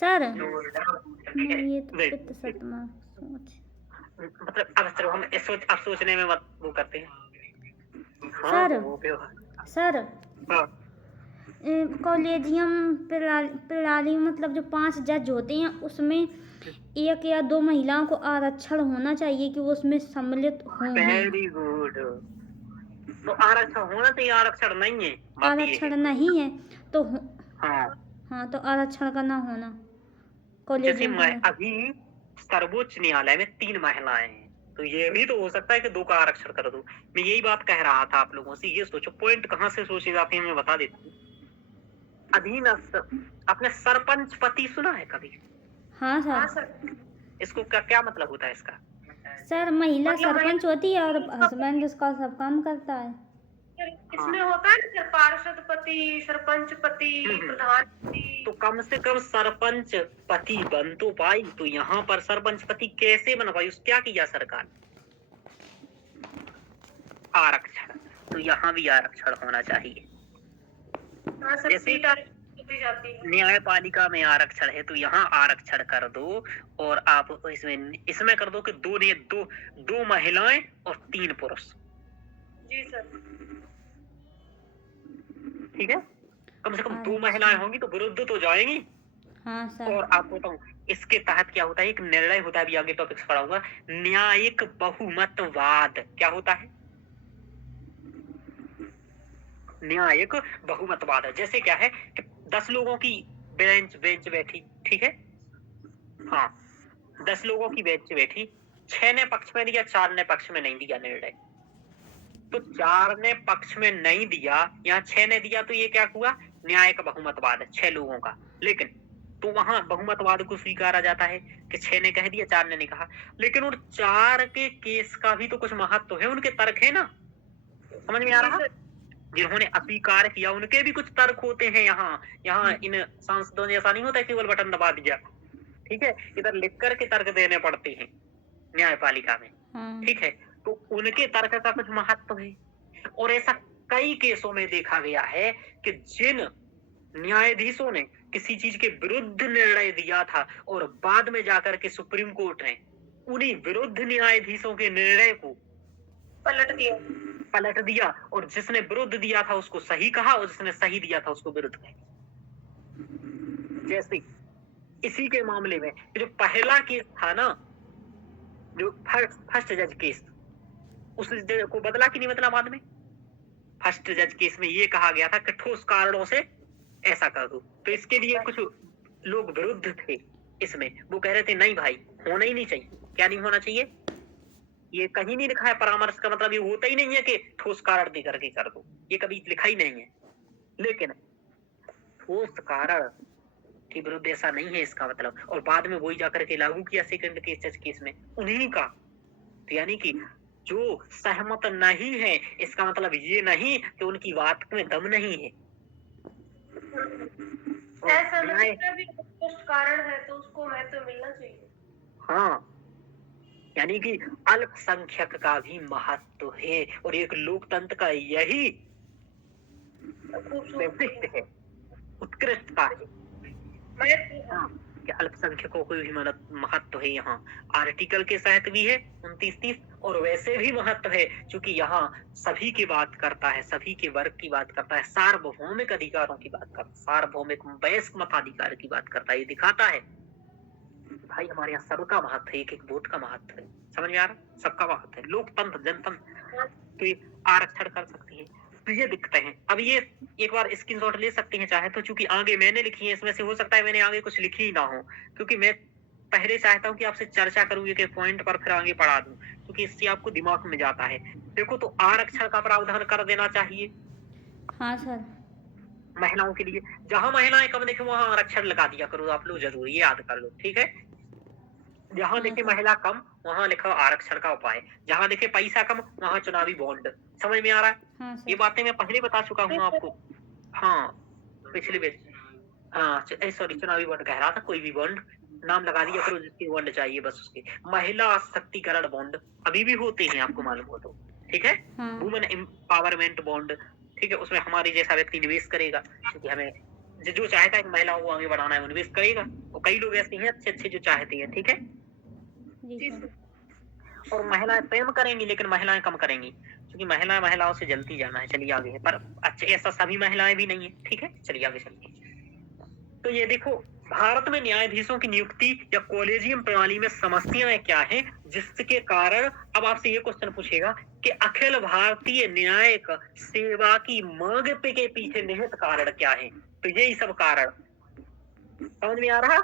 सर ये तो पितृसत्तात्मक सोच। मतलब अब चलो हम अब सोचने में मत वो करते हैं। सर कॉलेजियम प्रणाली मतलब जो 5 जज होते हैं उसमें 1 या 2 महिलाओं को आरक्षण होना चाहिए कि वो उसमें सम्मिलित हों। Very good. तो आरक्षण होना चाहिए, आरक्षण नहीं है, आरक्षण नहीं है तो हाँ, तो आरक्षण का ना होना। जैसे अभी सर्वोच्च न्यायालय में 3 महिलाएं हैं, तो ये भी तो हो सकता है कि 2 का आरक्षण कर दो। मैं यही बात कह रहा था आप लोगों से। ये सोचो, पॉइंट कहाँ से सोचे जाते हैं मैं बता देता हूँ। अधीनस्थ, आपने सरपंच पति सुना है कभी? हाँ सर। इसको क्या मतलब होता है इसका? सर महिला सरपंच होती है और हस्बैंड उसका सब काम करता है। इसमें होता है ना पार्षद पति, सरपंच पति, प्रधान पति। तो कम से कम सरपंच पति बन तो पाई, तो यहाँ पर सरपंच पति कैसे बन पाई? क्या किया सरकार? आरक्षण। तो यहाँ भी आरक्षण होना चाहिए। जैसे न्यायपालिका में आरक्षण है, तो यहाँ आरक्षण कर दो, और आप इसमें कर दो कि 2 महिलाएं और 3 पुरुष। जी सर। ठीक है, कम से कम 2 महिलाएं होंगी तो विरुद्ध तो जाएंगी। हाँ सर। और आपको बताऊं इसके तहत क्या होता है? एक निर्णय होता है, अभी आगे टॉपिक्स पढ़ाऊंगा, न्यायिक बहुमतवाद। क्या होता है? न्यायिक बहुमतवाद है। जैसे क्या है कि 10 लोगों की बेंच बैठी, ठीक है, हाँ, 10 लोगों की बेंच बैठी, 6 ने पक्ष में दिया, 4 ने पक्ष में नहीं दिया निर्णय। तो 4 ने पक्ष में नहीं दिया, यहाँ 6 ने दिया, तो ये क्या हुआ? न्याय का बहुमतवाद है 6 लोगों का। लेकिन तो वहां बहुमतवाद को स्वीकारा जाता है कि 6 ने कह दिया, 4 ने नहीं कहा। लेकिन उन 4 के केस का भी तो कुछ महत्व है, उनके तर्क है ना, समझ में आ रहा? जिन्होंने अस्वीकार किया उनके भी कुछ तर्क होते हैं। यहाँ इन सांसदों ने ऐसा नहीं होता केवल बटन दबा दिया, ठीक है, इधर लिख कर के तर्क देने पड़ते हैं न्यायपालिका में, ठीक है। तो उनके तर्क का कुछ महत्व है। और ऐसा कई केसों में देखा गया है कि जिन न्यायाधीशों ने किसी चीज के विरुद्ध निर्णय दिया था और बाद में जाकर के सुप्रीम कोर्ट ने उन्हीं विरुद्ध न्यायाधीशों के निर्णय को पलट दिया, और जिसने विरुद्ध दिया था उसको सही कहा और जिसने सही दिया था उसको विरुद्ध कहा। जैसे इसी के मामले में जो पहला केस था ना, जो फर्स्ट जज केस, उस को बदला कि नहीं बदला बाद में? फर्स्ट जज केस में ये कहा गया था कि ठोस कारणों से ऐसा कर दो। तो इसके लिए कुछ लोग विरुद्ध थे इसमें, वो कह रहे थे नहीं भाई, होना ही नहीं चाहिए। क्या नहीं होना चाहिए? ये कहीं नहीं लिखा है। परामर्श का मतलब ये होता ही नहीं है कि ठोस कारण दे करके कर दो, ये कभी लिखा ही नहीं है। लेकिन ठोस कारण के विरुद्ध ऐसा नहीं है इसका मतलब, और बाद में वही जाकर के लागू किया सेकंड जज केस में उन्हीं का। तो यानी कि जो सहमत नहीं है, इसका मतलब ये नहीं कि उनकी बात में दम नहीं है। ऐसा भी कारण है तो उसको महत्व मिलना चाहिए। हाँ, यानी कि अल्पसंख्यक का भी महत्व है, और एक लोकतंत्र का यही वैशिष्ट्य है, उत्कृष्टता है कि अल्पसंख्यकों को भी महत्व है। यहाँ आर्टिकल के तहत भी है 29-30, और वैसे भी महत्व है क्योंकि यहाँ सभी की बात करता है, सभी के वर्ग की बात करता है, सार्वभौमिक अधिकारों की बात करता है, सार्वभौमिक वयस्क मताधिकार की बात करता है। ये दिखाता है भाई हमारे यहाँ सबका महत्व है, एक एक वोट का महत्व है। समझ में आ रहा? सबका महत्व है, लोकतंत्र, जनतंत्र। तो ये आरक्षण कर सकती है। तो ये दिखते हैं। अब ये एक बार स्क्रीनशॉट ले सकते हैं चाहे तो, क्योंकि आगे मैंने लिखी है, इसमें से हो सकता है मैंने आगे कुछ लिखी ही ना हो, क्योंकि मैं पहले चाहता हूँ कि आपसे चर्चा करूँ एक एक पॉइंट पर, फिर आगे पढ़ा दूं, क्योंकि इससे आपको दिमाग में जाता है। देखो, तो आरक्षण का प्रावधान कर देना चाहिए। हाँ सर। महिलाओं के लिए जहां महिलाएं कम देखे वहां आरक्षण लगा दिया करो आप लोग, जरूर ये याद कर लो, ठीक है। जहां देखे महिला कम वहां लिखो आरक्षण का उपाय, जहां देखे पैसा कम वहां चुनावी बॉन्ड। समझ में आ रहा है? हाँ ये बातें मैं पहले बता चुका हूँ आपको। हाँ, पिछले बेच, हाँ सॉरी, चुनावी बॉन्ड कह रहा था, कोई भी बॉन्ड नाम लगा दिया करो जिसकी बॉन्ड चाहिए बस उसके। महिला सशक्तिकरण बॉन्ड अभी भी होते हैं, आपको मालूम हो तो, ठीक है। वुमेन एम्पावरमेंट बॉन्ड, ठीक है, उसमें हमारे जैसा व्यक्ति निवेश करेगा, क्योंकि हमें जो चाहता है कि महिलाओं को आगे बढ़ाना है वो निवेश करेगा, और कई लोग ऐसे हैं अच्छे अच्छे जो चाहते हैं, ठीक है। और महिलाएं स्वयं करेंगी, लेकिन महिलाएं कम करेंगी, क्योंकि महिलाओं से जलती जाना है। चलिए आगे है, पर अच्छा ऐसा सभी महिलाएं भी नहीं है, ठीक है। चलिए आगे चलिए। तो ये देखो, भारत में न्यायाधीशों की नियुक्ति या कॉलेजियम प्रणाली में समस्याएं क्या हैं, जिसके कारण अब आपसे ये क्वेश्चन पूछेगा कि अखिल भारतीय न्यायिक सेवा की मांग के पीछे निहित कारण क्या है। तो यही सब कारण समझ में आ रहा?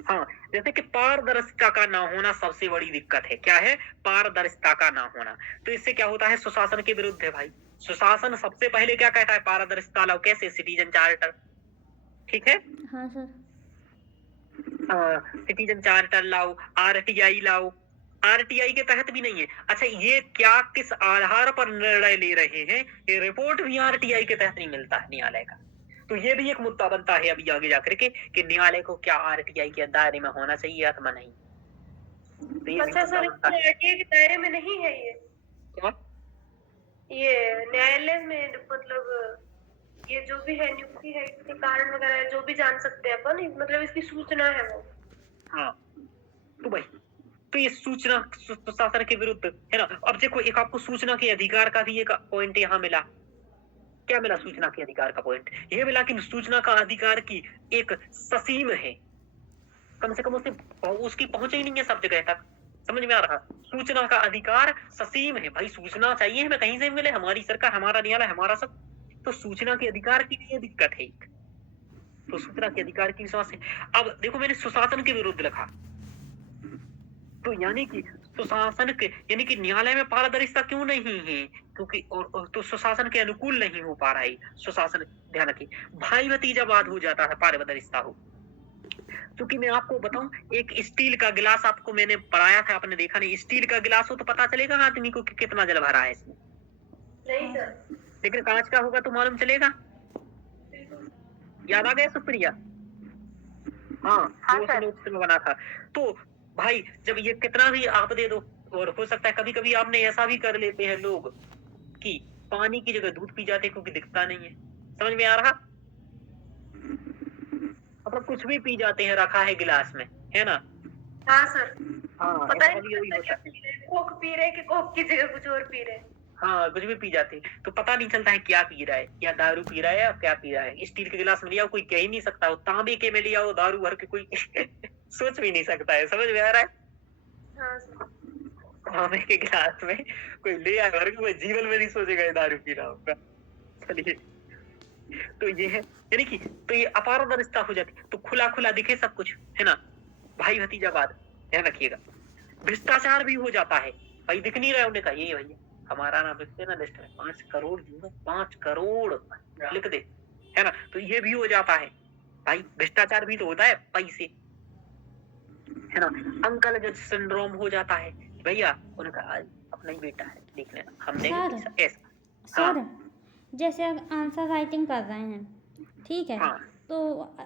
हाँ, जैसे कि पारदर्शिता का ना होना सबसे बड़ी दिक्कत है। क्या है? पारदर्शिता का ना होना। तो इससे क्या होता है? सुशासन के विरुद्ध है भाई। सुशासन सबसे पहले क्या कहता है? पारदर्शिता लाओ। कैसे? सिटीजन चार्टर, ठीक है। हाँ सर। सिटीजन चार्टर लाओ, आरटीआई लाओ। आरटीआई के तहत भी नहीं है। अच्छा, ये क्या किस आधार पर निर्णय ले रहे हैं? ये रिपोर्ट भी आरटीआई के तहत नहीं मिलता है न्यायालय का। तो ये भी एक मुद्दा बनता है अभी आगे जाकर के कि न्यायालय को क्या आरटीआई के दायरे में होना चाहिए अथवा नहीं। तो अच्छा सर, आरटीआई के दायरे में नहीं है ये? क्या? ये न्यायालय में मतलब ये जो भी है नियुक्ति है, इसके कारण वगैरह जो भी जान सकते हैं अपन, मतलब इसकी सूचना है वो। हाँ, तो भाई तो ये सूचना प्रशासन के विरुद्ध है ना। अब देखो, एक आपको सूचना के अधिकार का भी एक पॉइंट यहाँ मिला। क्या मिला? सूचना के अधिकार का पॉइंट ये मिला कि सूचना का अधिकार की एक ससीम है, कम से कम उसकी पहुंच ही नहीं है सब जगह तक। समझ में आ रहा? सूचना का अधिकार ससीम है भाई, सूचना चाहिए हमें, कहीं से मिले, हमारी सरकार, हमारा न्यायालय, हमारा सब। तो सूचना के अधिकार की भी ये दिक्कत है। तो सूचना के अधिकार की विश्वास है। अब देखो मैंने सुशासन के विरुद्ध लिखा, तो यानी कि सुशासन के यानी कि न्यायालय में पारदर्शिता क्यों नहीं है, क्योंकि और तो सुशासन के अनुकूल नहीं हो पा रहा है सुशासन। ध्यान रखिए, भाई भतीजावाद हो जाता है पारदर्शिता हो। क्योंकि मैं आपको बताऊं, एक स्टील का गिलास आपको मैंने पढ़ाया था, आपने देखा नहीं, स्टील का गिलास हो तो पता चलेगा आदमी को कि कितना जल भरा है इसमें, नहीं सर। लेकिन कांच का होगा तो मालूम चलेगा। याद आ गया सुप्रिया? हाँ, हाँ वो सर। उसने उसमें बना था। तो भाई जब ये कितना भी आप दे दो, और हो सकता है कभी कभी आपने ऐसा भी कर लेते हैं लोग कि पानी की जगह दूध पी जाते क्योंकि दिखता नहीं है। समझ में आ रहा? मतलब कुछ भी पी जाते हैं, रखा है गिलास में, है ना? हाँ सर। हाँ, पता ऐसा ही कभी कभी नहीं होता चलता है। क्या पी रहे हैं, कोक पी रहे हैं कि कोक की जगह कुछ और पी रहे हैं। हाँ, कुछ भी पी जाते हैं तो पता नहीं चलता है क्या पी रहा है, या दारू पी रहा है या क्या पी रहा है। स्टील के गिलास में लिया कोई कह ही नहीं सकता, वो तांबे के में लिया वो दारू भर के कोई सोच भी नहीं सकता है। समझ में आ रहा है? हाँ सर। तांबे के गिलास में कोई ले आया भर के, कोई जीवन में नहीं सोचेगा ये दारू पी रहा होगा। चलिए, तो ये है यानी कि तो ये अपारदर्शिता हो जाती, तो खुला खुला दिखे सब कुछ, है ना? भाई भतीजावाद, ध्यान रखिएगा। भ्रष्टाचार भी हो जाता है, भाई दिख नहीं रहा है, उन्होंने कहा ये भैया हमारा नाम लिख देना लिस्ट में, 5 करोड़ दूंगा, 5 करोड़ लिख दे, है ना? तो ये भी हो जाता है भाई, भ्रष्टाचार भी तो होता है पैसे, है ना? अंकल जज सिंड्रोम हो जाता है, भैया उनका अपना ही बेटा है, देख लेना हम देंगे सर, ऐसा। सर जैसे अब आंसर राइटिंग कर रहे हैं, ठीक है, हाँ, तो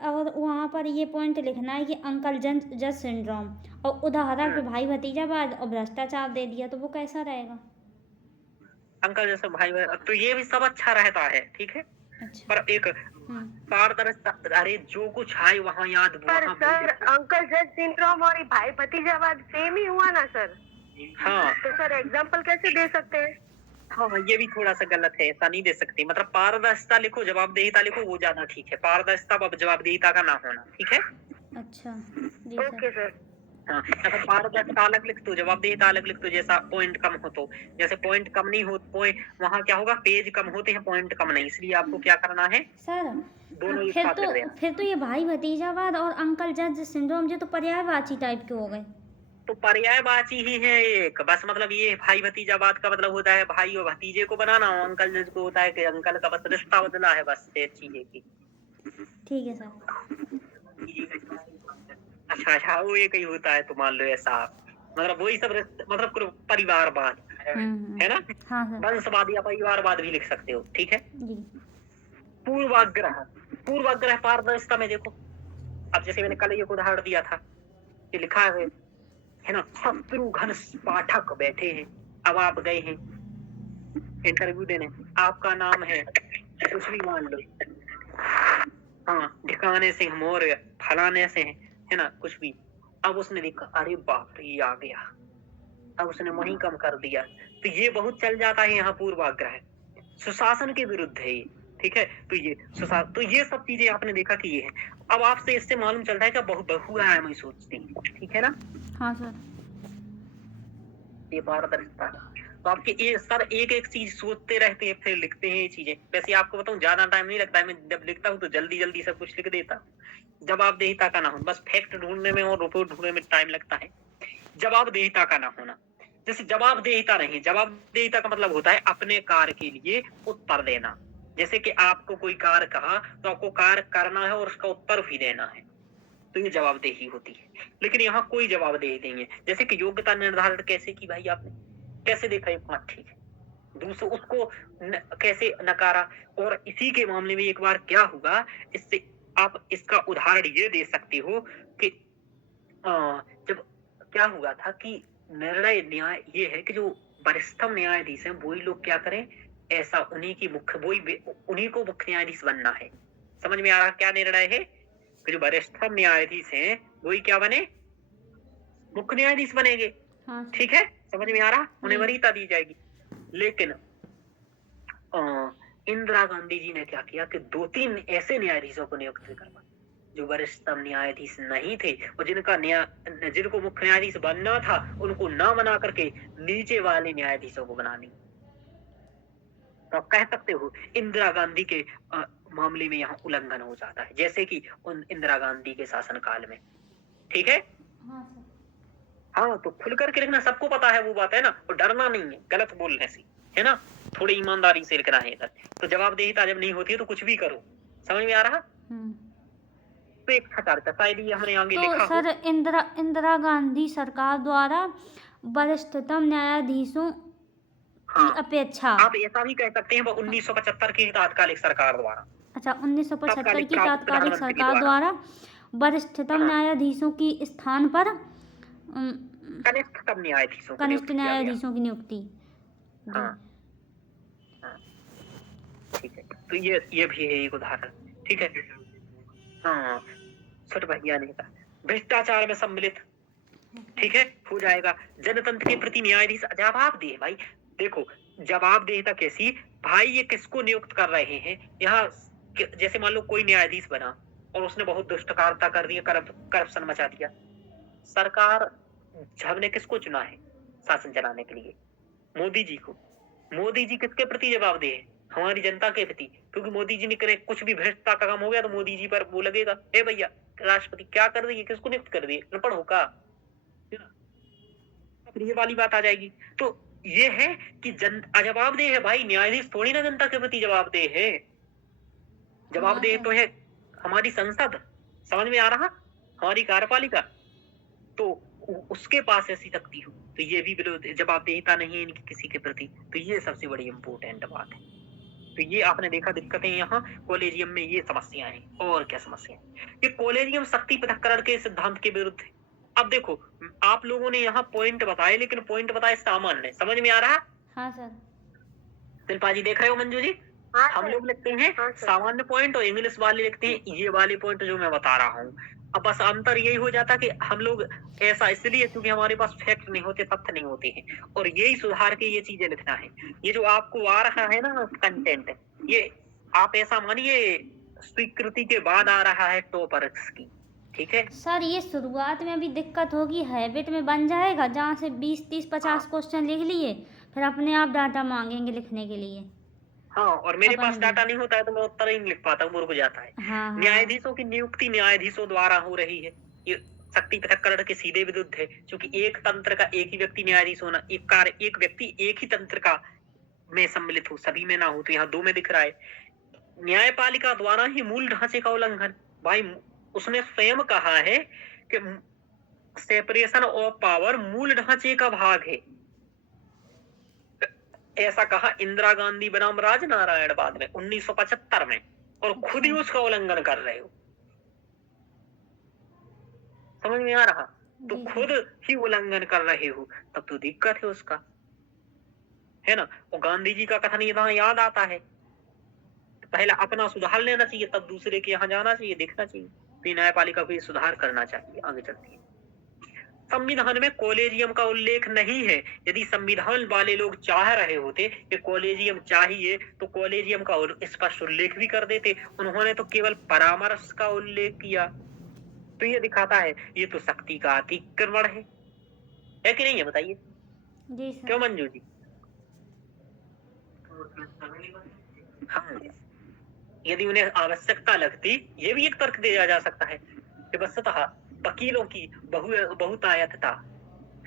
और वहाँ पर ये पॉइंट लिखना है कि अंकल जज सिंड्रोम, और उदाहरण पे भाई भतीजावाद और भ्रष्टाचार दे दिया, तो वो कैसा रहेगा? अंकल जैसे भाई तो ये भी सब अच्छा रहता है, ठीक है, अच्छा। पर एक पारदर्शिता, अरे जो कुछ है वहाँ याद पर वहाँ सर अंकल जज सिंड्रोम और भाई भतीजावाद सेम ही हुआ ना सर? हाँ, तो सर एग्जांपल कैसे दे सकते हैं? हाँ ये भी थोड़ा सा गलत है, ऐसा नहीं दे सकते। मतलब पारदर्शिता लिखो, जवाबदेहिता लिखो, वो ज्यादा ठीक है। पारदर्शिता अब जवाबदेहिता का ना होना, ठीक है? अच्छा जी ओके सर। सर। हाँ, अगर पारदर्शिता अलग लिख दो, जवाबदेहिता अलग लिख दो, जैसा पॉइंट कम हो तो, जैसे पॉइंट कम नहीं हो, पॉइंट वहाँ क्या होगा, पेज कम होते हैं, पॉइंट कम नहीं, इसलिए आपको क्या करना है, सर दोनों एक साथ लिख देना। फिर तो ये भाई भतीजावाद और अंकल जज सिंड्रोम, ये तो पर्यायवाची टाइप के हो गए। तो पर्यायवाची ही है एक, बस मतलब ये भाई भतीजावाद का मतलब होता है भाई और भतीजे को बनाना, और अंकल जज को होता है कि अंकल का बस रिश्ता बदला है, बस ये चीज है की। ठीक है सर। अच्छा अच्छा, वो एक ही होता है, तो मान लो ऐसा, मतलब वही सब मतलब परिवारवाद है ना? हाँ सर। वंशवाद या परिवारवाद भी लिख सकते हो, ठीक है? जी। पूर्वाग्रह, पूर्वाग्रह पारदर्शिता में देखो, अब जैसे मैंने कल एक उदाहरण दिया था, ये लिखा है ना, शत्रुघ्न पाठक बैठे हैं, अब आप गए हैं इंटरव्यू देने, आपका नाम है कुछ भी मान लो, हाँ ढिकाने सिंह मौर्य, फलाने से है ना, कुछ भी। अब उसने देखा अरे बाप रे ये आ गया, अब उसने वहीं कम कर दिया, तो ये बहुत चल जाता है यहाँ पूर्वाग्रह, सुशासन के विरुद्ध है ये, ठीक है? तो ये तो ये सब चीजें आपने देखा कि ये है। अब आपसे इससे मालूम चलता है कि बहुत बहुआ है, मैं सोचती हूँ, ठीक है ना? हाँ सर। ये पारदर्शिता, तो आपके ये सर एक एक चीज सोचते रहते हैं फिर लिखते हैं ये चीजें। वैसे आपको बताऊं ज्यादा टाइम नहीं लगता है, मैं जब लिखता हूँ तो जल्दी जल्दी सब कुछ लिख देता हूँ। जवाबदेहिता का ना हो, बस फैक्ट ढूंढने में और रिपोर्ट ढूंढने में टाइम लगता है। जवाबदेहिता का ना होना, जैसे जवाबदेहिता नहीं, जवाबदेहिता का मतलब होता है अपने कार्य के लिए उत्तर देना। जैसे कि आपको कोई कार्य कहा तो आपको कार्य करना है और उसका उत्तर भी देना है, तो ये जवाबदेही होती है। लेकिन यहाँ कोई जवाबदेही नहीं है। जैसे कि योग्यता निर्धारण कैसे की भाई आपने, कैसे देखा ये 5 ठीक है, दूसरे उसको कैसे नकारा। और इसी के मामले में एक बार क्या हुआ, इससे आप इसका उदाहरण ये दे सकते हो कि जब क्या हुआ था कि निर्णय न्याय ये है कि जो वरिष्ठतम न्यायाधीश हैं वही लोग क्या करें, ऐसा उन्हीं की मुख्य उन्हीं को मुख्य न्यायाधीश बनना है। समझ में आ रहा क्या निर्णय है कि जो वरिष्ठतम न्यायाधीश हैं वही क्या बने, मुख्य न्यायाधीश बनेंगे। हाँ। ठीक है, समझ में आ रहा, उन्हें वरीयता दी जाएगी। लेकिन इंदिरा गांधी जी ने क्या किया कि 2-3 ऐसे न्यायाधीशों को नियुक्त करवा जो वरिष्ठतम न्यायाधीश नहीं थे और जिनको मुख्य न्यायाधीश बनना था उनको ना बना करके नीचे वाले न्यायाधीशों को बना दी। तो आप कह सकते हो इंदिरा गांधी के मामले में यहाँ उल्लंघन हो जाता है, जैसे कि उन इंदिरा गांधी के शासनकाल में। ठीक है, हाँ सर। हाँ, तो खुल करके लिखना, सबको पता है वो बात, है ना, और डरना नहीं है गलत बोलने से, है ना, थोड़ी ईमानदारी से लिखना है इधर। तो जवाबदेहिता जब नहीं होती है तो कुछ भी करो, समझ में आ रहा। तो एक था शायद ये हमने आगे तो लिखा हो। सर इंदिरा गांधी सरकार द्वारा वरिष्ठतम न्यायाधीशों की हाँ, अपेक्षा, आप ऐसा भी कह सकते हैं वो 1975 की तात्कालिक सरकार द्वारा, अच्छा 1975 की तात्कालिक प्रधानमंत्री सरकार द्वारा वरिष्ठतम हाँ, न्यायाधीशों की स्थान पर कनिष्ठतम न्यायाधीशों को कनिष्ठ नियुक्त किया गया। न्यायाधीशों की नियुक्ति। हाँ, हाँ, ठीक है, तो ये भी है एक उदाहरण। ठीक है, हाँ, छोटे भैया ने कहा भ्रष्टाचार में सम्मिलित, ठीक है, हो जाएगा। जनतंत्र के प्रति न्यायाधीश जवाबदेह, भाई देखो जवाबदेहिता कैसी, भाई ये किसको नियुक्त कर रहे हैं यहाँ, जैसे मान लो कोई न्यायाधीश बना और उसने बहुत दुष्टकारिता कर दी, करप्शन मचा दिया, सरकार हमने किसको चुना है शासन चलाने के लिए, मोदी जी को। मोदी जी किसके प्रति जवाबदेह है, हमारी जनता के प्रति, क्योंकि मोदी जी ने करे कुछ भी भ्रष्टता का काम हो गया तो मोदी जी पर वो लगेगा, ए भैया राष्ट्रपति क्या कर दिए, किसको नियुक्त कर दिए, अनपढ़ हो का, ये वाली बात आ जाएगी। तो ये है कि जवाबदेह है भाई, न्यायाधीश थोड़ी ना जनता के प्रति जवाबदेह है, जवाबदेह तो है हमारी संसद, समझ में आ रहा, हमारी कार्यपालिका, तो उसके पास ऐसी शक्ति हो, तो ये भी जवाबदेहिता नहीं है इनकी किसी के प्रति। तो ये सबसे बड़ी इंपोर्टेंट बात है। तो ये आपने देखा दिक्कतें यहाँ कॉलेजियम में, ये समस्याएं हैं। और क्या समस्या है, ये कॉलेजियम शक्ति पृथक्करण के सिद्धांत के विरुद्ध है। अब देखो आप लोगों ने यहाँ पॉइंट बताए, लेकिन पॉइंट बताए सामान्य, समझ में आ रहा। हाँ सर। शिल्पा जी देख रहे हो, मंजू जी, हाँ हम लोग लिखते हैं सामान्य पॉइंट और इंग्लिश वाले लिखते हैं ये वाले पॉइंट जो मैं बता रहा हूँ। अब बस अंतर यही हो जाता कि हम लोग ऐसा इसलिए क्योंकि हमारे पास फैक्ट नहीं होते, तथ्य नहीं होते हैं, और यही सुधार के ये चीजें लिखना है। ये जो आपको आ रहा है ना कंटेंट, ये आप ऐसा मानिए स्वीकृति के बाद आ रहा है टॉपर्स की, ठीक है सर। ये शुरुआत में अभी दिक्कत होगी, हैबिट में बन जाएगा, जहाँ से 20 30 50 क्वेश्चन लिख लिए फिर अपने आप डाटा मांगेंगे लिखने के लिए। हाँ, और मेरे पास डाटा नहीं होता है तो मैं उत्तर ही नहीं लिख पाता हूँ, वो रुक जाता है। हाँ, न्यायाधीशों की नियुक्ति न्यायाधीशों द्वारा हो रही है, ये शक्ति पृथक्करण के सीधे विरुद्ध है, क्योंकि एक तंत्र का एक ही व्यक्ति न्यायाधीश होना, एक कार्य एक व्यक्ति एक ही तंत्र का में सम्मिलित हो, सभी में ना हो, तो यहाँ 2 में दिख रहा है। न्यायपालिका द्वारा ही मूल ढांचे का उल्लंघन, भाई उसने स्वयं कहा है कि सेपरेशन ऑफ पावर मूल ढांचे का भाग है, ऐसा कहा इंदिरा गांधी बनाम राजनारायण बाद में 1975 में, और खुद ही उसका उल्लंघन कर रहे हो, समझ में आ रहा, तो खुद ही उल्लंघन कर रहे हो, तब तो दिक्कत है उसका, है ना। और गांधी जी का कथन यहाँ याद आता है, पहला अपना सुधार लेना चाहिए, तब दूसरे के यहाँ जाना चाहिए, देखना चाहिए। तो न्यायपालिका को सुधार करना चाहिए। आगे चलती है, संविधान में कॉलेजियम का उल्लेख नहीं है। यदि संविधान वाले लोग चाह रहे होते कि कॉलेजियम चाहिए तो कॉलेजियम का स्पष्ट उल्लेख भी कर देते, उन्होंने तो केवल परामर्श का उल्लेख किया। तो ये दिखाता है ये तो शक्ति का अतिक्रमण है कि नहीं है, बताइए जी सर। क्यों मंजू जी। हाँ, यदि उन्हें आवश्यकता लगती, ये भी एक तर्क दिया जा सकता है कि वस्तुतः वकीलों की बहुतायतता,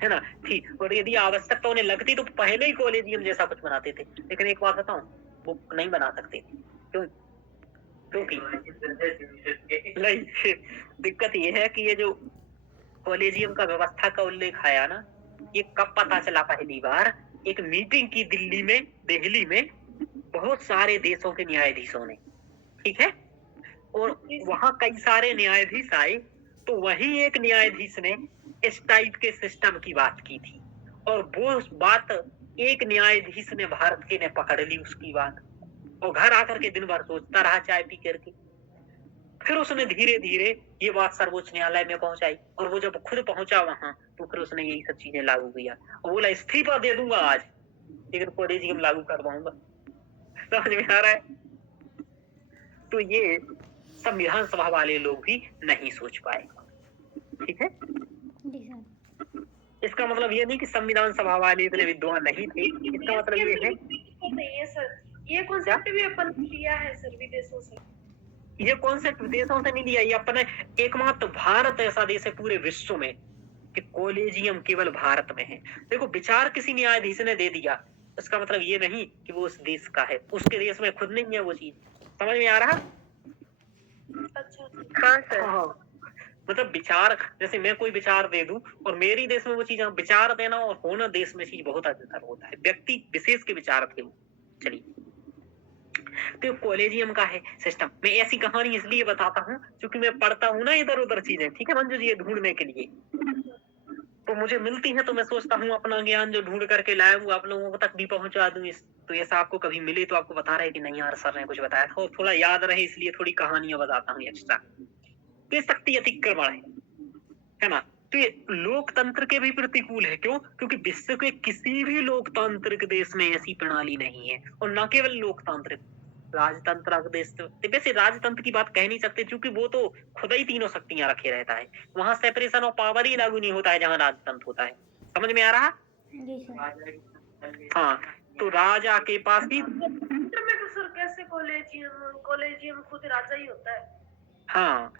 है ना, थी, और यदि आवश्यकता उन्हें लगती तो पहले ही कॉलेजियम जैसा कुछ बनाते थे। लेकिन एक बात बताऊं, वो नहीं बना सकते थे, क्योंकि नहीं, दिक्कत ये है कि ये जो कॉलेजियम का व्यवस्था का उल्लेख आया ना, ये कब पता चला, पहली बार एक मीटिंग की दिल्ली में बहुत सारे देशों के न्यायाधीशों ने, ठीक है, और वहां कई सारे न्यायाधीश आए, तो वही एक न्यायाधीश ने इस टाइप के सिस्टम की बात की थी, और वो बात एक न्यायाधीश ने भारत के ने पकड़ ली उसकी बात, और घर आकर के दिन भर सोचता रहा चाय पी करके। फिर उसने धीरे धीरे ये बात सर्वोच्च न्यायालय में पहुंचाई, और वो जब खुद पहुंचा वहां तो फिर उसने यही सब चीजें लागू किया, और बोला इस्तीफा दे दूंगा आज, लेकिन कॉलेजियम लागू करवाऊंगा। समझ में आ रहा है। तो ये संविधान सभा वाले लोग भी नहीं सोच पाए, ठीक है। इसका मतलब ये नहीं कि संविधान सभा वाले इतने विद्वान नहीं थे, इसका मतलब ये है सही है सर, ये कॉन्सेप्ट भी अपन ने लिया है सर विदेशों से। ये कॉन्सेप्ट विदेशों से नहीं लिया, ये अपने एकमात्र भारत ऐसा देश है पूरे विश्व में कि कॉलेजियम केवल भारत में है। देखो विचार किसी न्यायाधीश ने दे दिया, इसका मतलब ये नहीं कि वो उस देश का है, उसके देश में खुद नहीं है वो चीज। समझ में आ रहा? अच्छा हाँ सर। हाँ, मतलब विचार, जैसे मैं कोई विचार दे दूं और मेरी देश में वो चीज, विचार देना और होना देश में चीज बहुत अंतर होता है, व्यक्ति विशेष के विचार थे वो। चलिए, तो कॉलेजियम का है सिस्टम। मैं ऐसी कहानी इसलिए बताता हूँ क्योंकि मैं पढ़ता हूँ ना इधर उधर चीजें, ठीक है मंजू जी, ये ढूंढने के लिए तो मुझे मिलती है, तो मैं सोचता हूँ अपना ज्ञान जो ढूंढ करके लाया हूँ आप लोगों तक भी पहुंचा दूं। तो ऐसा आपको कभी मिले तो आपको बता रहे कि नहीं यार सर ने कुछ बताया था, और थोड़ा याद रहे इसलिए थोड़ी कहानियां बताता हूँ एक्स्ट्रा। तो ये शक्ति अतिक्रमण है ना, तो ये लोकतंत्र के भी प्रतिकूल है। क्यों? क्योंकि विश्व के किसी भी लोकतांत्रिक देश में ऐसी प्रणाली नहीं है, और न केवल लोकतांत्रिक, राजतंत्र देश। तो वैसे राजतंत्र की बात कह नहीं सकते क्योंकि वो तो खुद ही तीनों शक्तियां रखे रहता है, वहां सेपरेशन ऑफ पावर ही लागू नहीं होता है जहां राजतंत्र होता है। समझ में आ रहा? जी सर। हाँ, तो राजा के पास भी, में तो सर कैसे कॉलेजियम खुद राजा ही होता है। हाँ,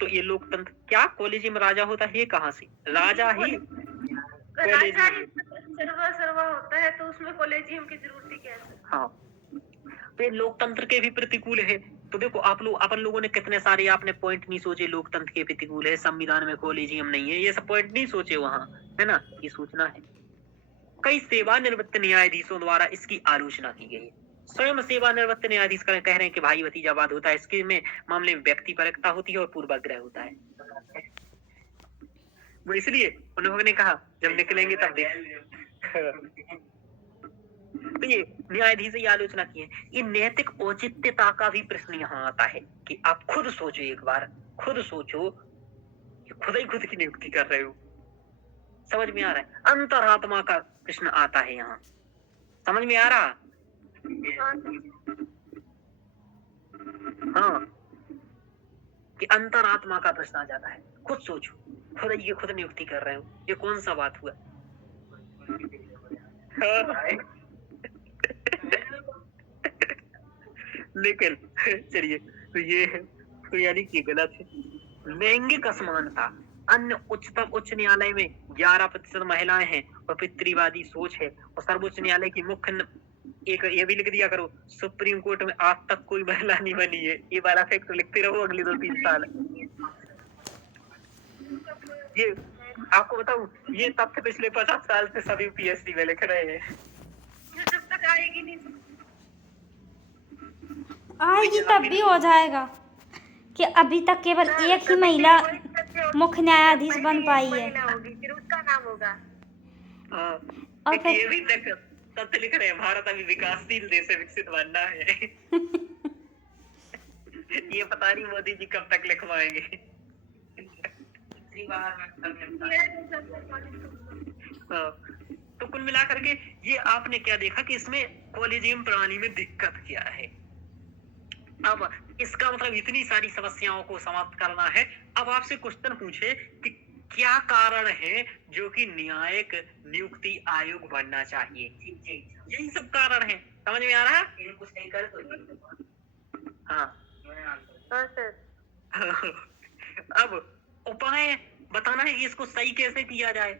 तो ये लोकतंत्र क्या कॉलेजियम राजा होता है? ये कहाँ से? राजा ही राजा ही सर्वा होता है, तो उसमें कॉलेजियम की जरूरत ही क्या है? हाँ, तो ये लोकतंत्र के भी प्रतिकूल है। तो देखो आप लोग, अपन लोगों ने कितने सारे आपने पॉइंट नहीं सोचे, लोकतंत्र के प्रतिकूल है, संविधान में कॉलेजियम नहीं है, ये सब पॉइंट नहीं सोचे वहां, है ना, ये सोचना है। कई सेवानिवृत्त न्यायाधीशों द्वारा इसकी आलोचना की गई है। स्वयं सेवानिवृत्त न्यायाधीश कह रहे हैं कि भाई भतीजावाद होता है, इसके में मामले में व्यक्तिपरकता होती है और पूर्वाग्रह होता है। वो इसलिए उन्होंने कहा जब निकलेंगे तब देख। तो ये न्यायाधीश की आलोचना की है। ये नैतिक औचित्यता का भी प्रश्न यहाँ आता है कि आप खुद सोचो, एक बार खुद सोचो कि खुद ही खुद की नियुक्ति कर रहे हो। समझ में आ रहा है? अंतरात्मा का प्रश्न आता है यहाँ, समझ में आ रहा? हाँ, कि अंतरात्मा का प्रश्न आ जाता है। खुद सोचो, खुद ही खुद नियुक्ति कर रहे हो, ये कौन सा बात हुआ? लेकिन चलिए, तो ये है, तो यानी कि गलत है। लैंगिक असमानता, अन्य उच्चतम उच्च न्यायालय में 11% महिलाएं हैं और पितृवादी सोच है, और सर्वोच्च न्यायालय की मुख्य एक ये भी लिख दिया करो, सुप्रीम कोर्ट में आज तक कोई महिला नहीं बनी है। ये वाला फैक्ट लिखते रहो अगले 2-3 साल। ये आपको बताऊं, ये तथ्य पिछले 50 साल से सभी यूपीएससी में लिख रहे हैं। जब तक आएगी नहीं, आएगी तब भी हो जाएगा कि अभी तक केवल एक ही महिला मुख्य न्यायाधीश बन पाई है। फिर उसका नाम होगा। और फिर ये भी तथ्य लिख रहे हैं, भारत अभी विकासशील देश से विकसित बनना है। ये पता नहीं मोदी जी कब तक लिखवाएंगे। तो कुल मिलाकर के ये आपने क्या देखा कि इसमें कॉलेजियम प्रणाली में दिक्कत क्या है। अब इसका मतलब इतनी सारी समस्याओं को समाप्त करना है। अब आपसे क्वेश्चन पूछे कि क्या कारण है जो कि न्यायिक नियुक्ति आयोग बनना चाहिए? यही सब कारण है, समझ में आ रहा है? कुछ नहीं कर तो हाँ सर। अब उपाय बताना है कि इसको सही कैसे किया जाए।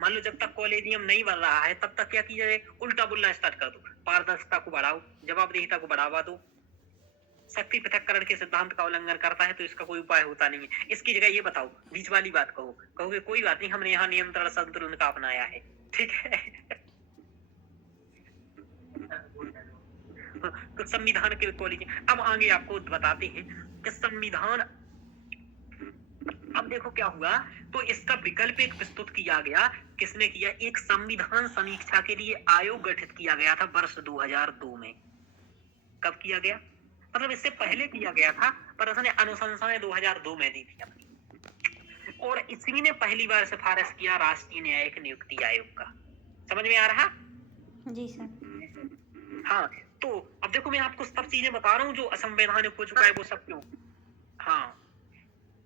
मान लो जब तक कॉलेजियम नहीं बन रहा है तब तक क्या किया जाए? उल्टा बोलना स्टार्ट कर दो, पारदर्शिता को बढ़ाओ, जवाबदेहिता को बढ़ावा दो। शक्ति पृथक्करण के सिद्धांत का उल्लंघन करता है तो इसका कोई उपाय होता नहीं है। इसकी जगह ये बताओ, बीच वाली बात कहो, कहोगे कोई बात नहीं, हमने यहाँ नियंत्रण संतुलन का अपनाया है, ठीक है। तो संविधान के कॉलेजियम, अब आगे आपको बताते हैं कि संविधान, अब देखो क्या हुआ, तो इसका विकल्प एक प्रस्तुत किया गया। किसने किया? एक संविधान समीक्षा के लिए आयोग गठित किया गया था वर्ष 2002 में। कब किया गया? मतलब इससे पहले किया गया था, पर उसने अनुशंसाएं 2002 में दी थी अपनी, और इसी ने पहली बार सिफारिश किया राष्ट्रीय न्यायिक नियुक्ति आयोग का। समझ में आ रहा? जी सर। हाँ, तो अब देखो मैं आपको सब चीजें बता रहा हूँ जो असंवैधानिक हो चुका है वो सब क्यों। हाँ,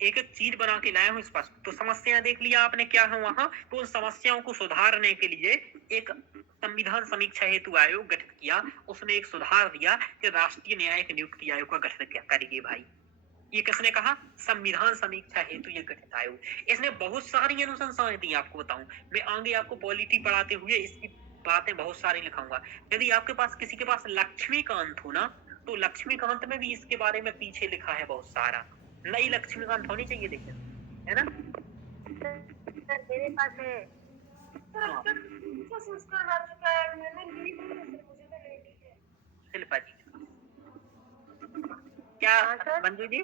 एक एक चीज बना के लाया हूँ स्पष्ट। तो समस्या देख लिया आपने क्या है वहां, तो उन समस्याओं को सुधारने के लिए एक संविधान समीक्षा हेतु आयोग गठित किया। उसने एक सुधार दिया कि राष्ट्रीय न्यायिक नियुक्ति आयोग का गठन क्या करिए भाई। ये किसने कहा? संविधान समीक्षा हेतु ये गठित आयोग। इसने बहुत सारी अनुशंसाएं दी, आपको बताऊं मैं आगे आपको पॉलिटी पढ़ाते हुए इसकी बातें बहुत सारी लिखाऊंगा। यदि आपके पास किसी के पास लक्ष्मीकांत हो ना, तो लक्ष्मीकांत में भी इसके बारे में पीछे लिखा है बहुत सारा। नई लक्ष्मीकांत होनी चाहिए, देखिए, है ना? सर मेरे पास है। सर अब तक कौन सा संस्करण आ चुका है? मैंने ली नहीं है सर, मुझे तो लेनी है। शिल्पा जी क्या? हाँ सर। मंजू जी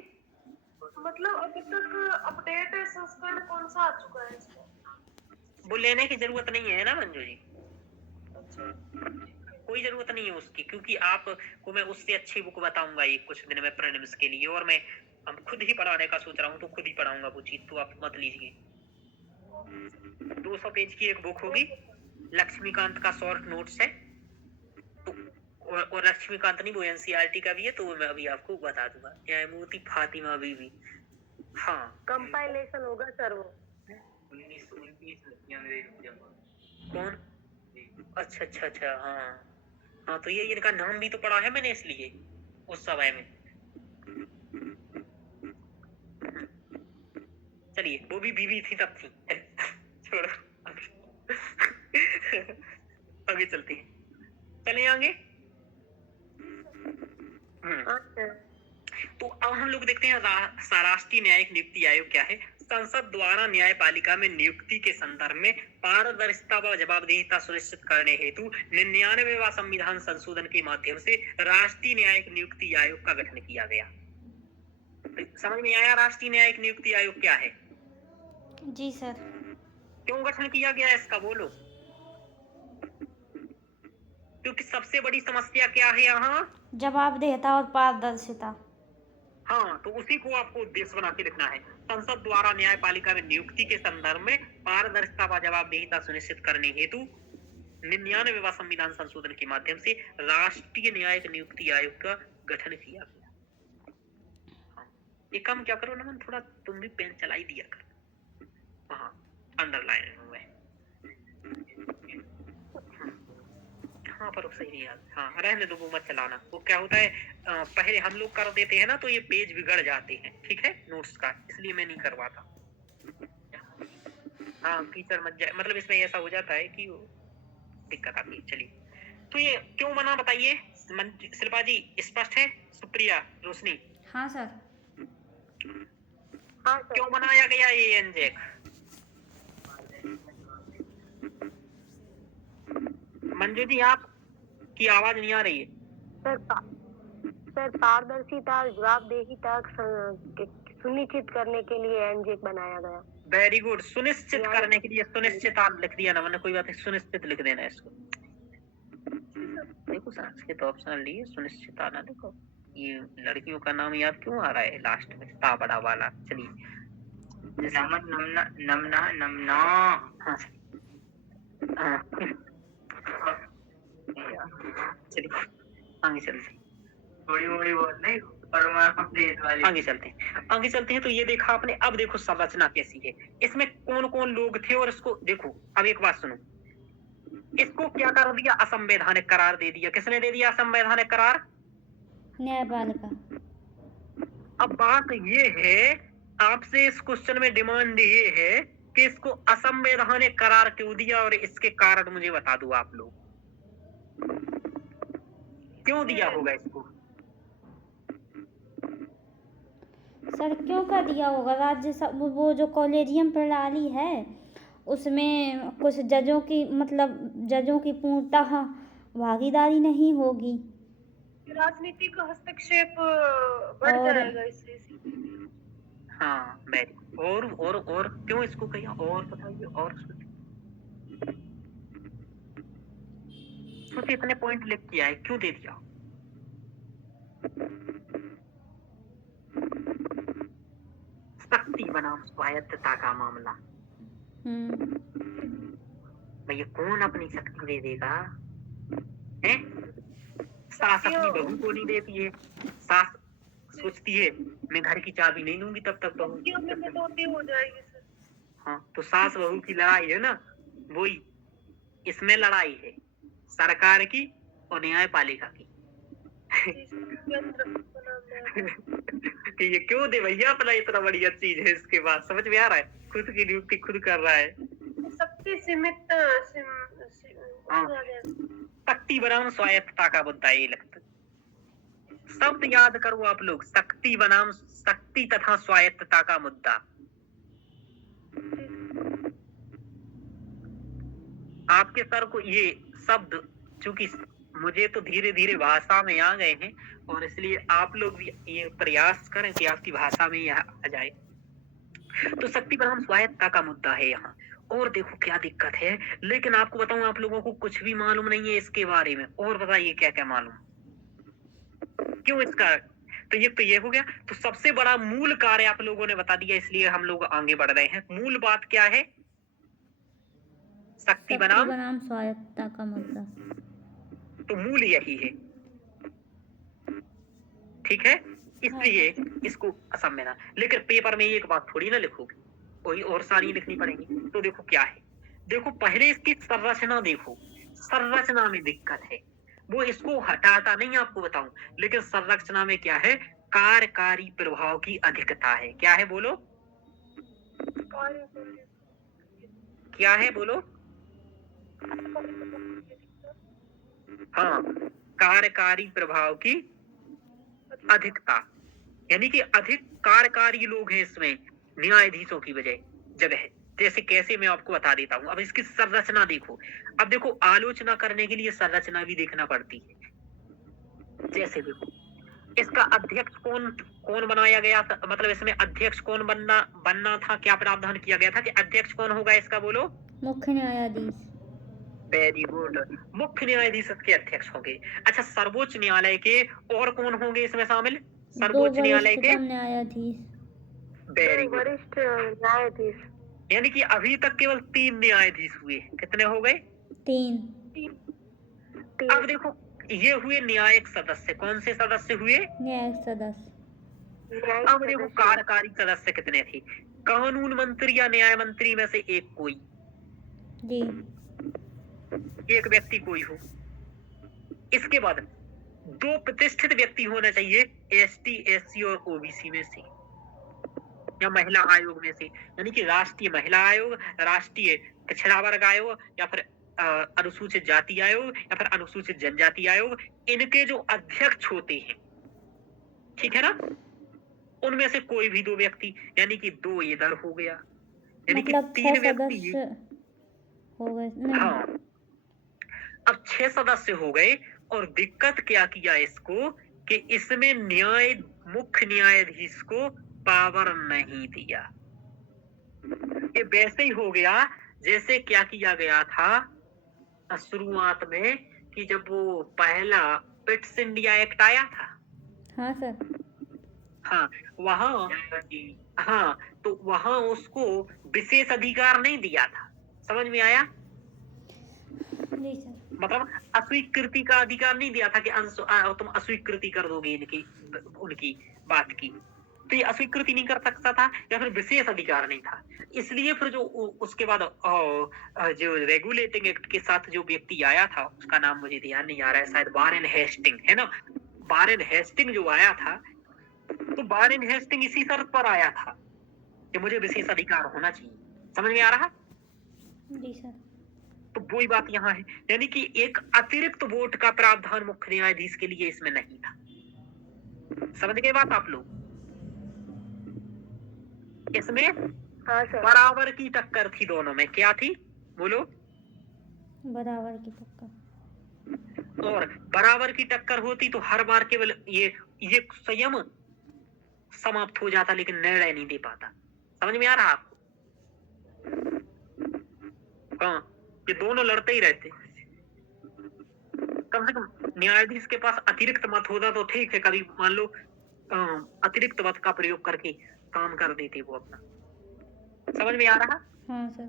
मतलब अभी तक अपडेट संस्करण कौन सा आ चुका है इसमें? वो लेने की जरूरत नहीं है ना मंजू जी, अच्छा कोई जरूरत नहीं है उसकी, क्योंकि आपको मैं उससे अच्छी बुक बताऊंगा ये कुछ दिन में प्रीलिम्स के लिए, और मैं अब खुद ही पढ़ाने का सोच रहा हूँ, तो खुद ही पढ़ाऊंगा वो चीज, तो आप मत लीजिए। 200 पेज की एक बुक होगी, लक्ष्मीकांत का शॉर्ट नोट्स है, तो और लक्ष्मीकांत नहीं, वो एनसीईआरटी का भी है, तो मैं अभी आपको बता दूंगा। न्यायमूर्ति फातिमा बीबी, हाँ कंपाइलेशन होगा सर वो। 1929 कौन? अच्छा अच्छा अच्छा, हाँ हाँ, तो ये इनका नाम भी तो पढ़ा है मैंने इसलिए उस समय में। चलिए, वो भी बीवी थी तब थी। छोड़ो आगे चलते हैं, चले आगे। तो अब हम लोग देखते हैं राष्ट्रीय न्यायिक नियुक्ति आयोग क्या है। संसद द्वारा न्यायपालिका में नियुक्ति के संदर्भ में पारदर्शिता व जवाबदेहिता सुनिश्चित करने हेतु 99वां संविधान संशोधन के माध्यम से राष्ट्रीय न्यायिक नियुक्ति आयोग का गठन किया गया। समझ में आया राष्ट्रीय न्यायिक नियुक्ति आयोग क्या है? जी सर। क्यों गठन किया गया इसका, बोलो? क्योंकि सबसे बड़ी समस्या क्या है यहाँ? जवाबदेहिता और पारदर्शिता। हाँ, तो उसी को आपको उद्देश्य बना के लिखना है। संसद द्वारा न्यायपालिका में नियुक्ति के संदर्भ में पारदर्शिता व जवाबदेहिता सुनिश्चित करने हेतु 99वां संविधान संशोधन के माध्यम से राष्ट्रीय न्यायिक नियुक्ति आयोग का गठन किया गया। हाँ, ये काम क्या करो नमन, थोड़ा तुम भी पेन चलाई दिया कर। हाँ, अंडरलाइन हुआ है। हाँ, पर सही नहीं यार। हाँ, रहने दो, वो मत चलाना। वो क्या होता है, पहले हम लोग कर देते हैं ना, तो ये पेज बिगड़ जाते हैं, ठीक है, नोट्स का, इसलिए मैं नहीं करवाता। हाँ, टीचर मत जाए, मतलब इसमें ऐसा हो जाता है कि दिक्कत आती है। चलिए, तो ये क्यों बना बताइए शिल्पा जी, स्पष्ट है? सुप्रिया, रोशनी? हाँ सर। हाँ सर। क्यों बनाया गया ये एनजेक? मंजू जी, आप की आवाज नहीं आ रही है। सर पारदर्शिता और जवाबदेहिता सुनिश्चित करने के लिए एनजेक बनाया गया। वेरी गुड, सुनिश्चित करने के लिए, सुनिश्चित आप लिख दिया ना, मैंने कोई बात नहीं, सुनिश्चित लिख देना इसको। देखो संस्कृत ऑप्शनल लिए, सुनिश्चित आना। देखो ये लड़कियों का नाम याद क्यों आ रहा है लास्ट में, ता बड़ा वाला। चलिए, नमना नमना नमना, हाँ हाँ, चलिए आगे चलते, थोड़ी मोड़ी बहुत नहीं, आगे चलते हैं, आगे चलते हैं। तो ये देखा आपने, अब देखो संरचना कैसी है, इसमें कौन कौन लोग थे, और इसको देखो। अब एक बात सुनो, इसको क्या कर दिया, असंवैधानिक करार दे दिया। किसने दे दिया असंवैधानिक करार? न्यायपालिका। अब बात ये है, आपसे इस क्वेश्चन में डिमांड ये है कि इसको असंवैधानिक करार क्यों दिया, और इसके कारण मुझे बता दो आप लोग, क्यों दिया होगा इसको? सर क्यों का दिया होगा, वो जो कॉलेजियम प्रणाली है उसमें कुछ जजों की, मतलब जजों की पूर्णतः भागीदारी नहीं होगी, राजनीति का हस्तक्षेप बढ़ जाएगा इससे। हाँ, वेरी, और क्यों इसको कहिए, और बताइए, और सोचिए, इतने पॉइंट लिख किया है, क्यों दे दिया? शक्ति बनाम स्वायत्तता का मामला। भैया कौन अपनी शक्ति दे देगा, हैं? सास अपनी बहू को नहीं देती है, सास सोचती है मैं घर की चाबी नहीं लूंगी तब तक बहू। क्यों में तो होती हो जाएगी सर। हाँ, तो सास बहू की लड़ाई है ना, वही इसमें लड़ाई है सरकार की और न्यायपालिका की। जी सर, केंद्र बना न्यायालय। कि ये क्यों दे भैया अपना, इतना बढ़िया चीज है इसके बाद, समझ में आ रहा है, खुद की नियुक्ति खुद कर रहा है। शक्ति सीमित हाँ, शक्ति बनाम स्वायत्तता का मुद्दा ये लगता है। शब्द याद करो आप लोग, शक्ति बनाम शक्ति तथा स्वायत्तता का मुद्दा। आपके सर को ये शब्द, चूंकि मुझे तो धीरे धीरे भाषा में आ गए हैं, और इसलिए आप लोग भी ये प्रयास करें कि आपकी भाषा में यह आ जाए। तो शक्ति बनाम स्वायत्तता का मुद्दा है यहाँ। और देखो क्या दिक्कत है, लेकिन आपको बताऊं, आप लोगों को कुछ भी मालूम नहीं है इसके बारे में, और बताइए क्या क्या मालूम, क्यों इसका। तो ये हो गया। तो सबसे बड़ा मूल कार्य आप लोगों ने बता दिया, इसलिए हम लोग आगे बढ़ रहे हैं। मूल बात क्या है, शक्ति बनाम स्वायत्तता का मुद्दा। तो मूल यही है, ठीक है, इसलिए इसको असंवेदना। लेकिन पेपर में एक बात थोड़ी ना लिखोगे, कोई और सारी लिखनी पड़ेगी। तो देखो क्या है, देखो पहले इसकी संरचना देखो, संरचना में दिक्कत है, वो इसको हटाता नहीं आपको बताऊं, लेकिन संरचना में क्या है, कार्यकारी प्रभाव की अधिकता है। क्या है बोलो, क्या है बोलो। हाँ, कार्यकारी प्रभाव की अधिकता, यानी कि अधिक कार्यकारी लोग हैं इसमें न्यायाधीशों की जगह। जैसे कैसे, मैं आपको बता देता हूँ। अब इसकी संरचना देखो। अब देखो, आलोचना करने के लिए संरचना भी देखना पड़ती है। जैसे देखो, इसका अध्यक्ष कौन बनाया गया था, मतलब इसमें अध्यक्ष कौन बनना था, क्या प्रावधान किया गया था कि अध्यक्ष कौन होगा इसका, बोलो। मुख्य न्यायाधीश। वेरी गुड, मुख्य न्यायाधीश के अध्यक्ष होंगे। अच्छा, सर्वोच्च न्यायालय के और कौन होंगे इसमें शामिल, सर्वोच्च न्यायालय के न्यायाधीश। वेरी गुड, वरिष्ठ न्यायाधीश। यानी कि अभी तक केवल 3 न्यायाधीश हुए, कितने हो गए, 3। अब देखो, ये हुए न्यायिक सदस्य। कौन से सदस्य हुए, न्यायिक सदस्य। अब देखो कार्यकारी सदस्य कितने थे, कानून मंत्री या न्याय मंत्री में से एक कोई, जी, एक व्यक्ति कोई हो। इसके बाद 2 प्रतिष्ठित व्यक्ति होना चाहिए, एसटी, एससी और ओबीसी में से, या महिला आयोग में से, यानी कि राष्ट्रीय महिला आयोग, राष्ट्रीय पिछड़ा वर्ग आयोग, या फिर अनुसूचित जाति आयोग, या फिर अनुसूचित जनजाति आयोग। इनके जो अध्यक्ष होते हैं, ठीक है ना, उनमें से कोई भी 2 व्यक्ति, यानी कि 2 इधर हो गया, यानी कि 3 व्यक्ति हो गए। हाँ, अब 6 सदस्य हो गए। और दिक्कत क्या किया इसको, कि इसमें मुख्य न्यायाधीश को पावर नहीं दिया। ये वैसे ही हो गया जैसे क्या किया गया था शुरुआत में, कि जब वो पहला पिट्स इंडिया एक्ट आया था। हाँ सर। हाँ, तो वहां उसको विशेष अधिकार नहीं दिया था, समझ में आया। जी सर। मतलब अस्वीकृति का अधिकार नहीं दिया था कि तुम अस्वीकृति कर दोगे उनकी बात की, तो ये अस्वीकृति नहीं कर सकता था, या फिर विशेष अधिकार नहीं था। इसलिए फिर जो उसके बाद जो रेगुलेटिंग एक्ट के साथ जो व्यक्ति आया था, उसका नाम मुझे ध्यान नहीं आ रहा है, शायद वारेन हेस्टिंग है ना। वारेन हेस्टिंग जो आया था, तो वारेन हेस्टिंग इसी शर्त पर आया था कि मुझे विशेष अधिकार होना चाहिए। समझ में आ रहा? जी सर। तो वही बात यहाँ है, यानी कि एक अतिरिक्त वोट का प्रावधान मुख्य न्यायाधीश के लिए इसमें नहीं था। समझ गए बात आप लोग? इसमें बराबर की टक्कर थी दोनों में। क्या थी बोलो? बराबर की टक्कर। और बराबर की टक्कर होती तो हर बार केवल ये संयम समाप्त हो जाता, लेकिन निर्णय नहीं दे पाता। समझ में आ रहा आपको? हाँ, ये दोनों लड़ते ही रहते। कम से कम न्यायाधीश के पास अतिरिक्त मत होता तो ठीक है, कभी मान लो अतिरिक्त मत का प्रयोग करके काम कर देते वो अपना। समझ में आ रहा? हाँ सर।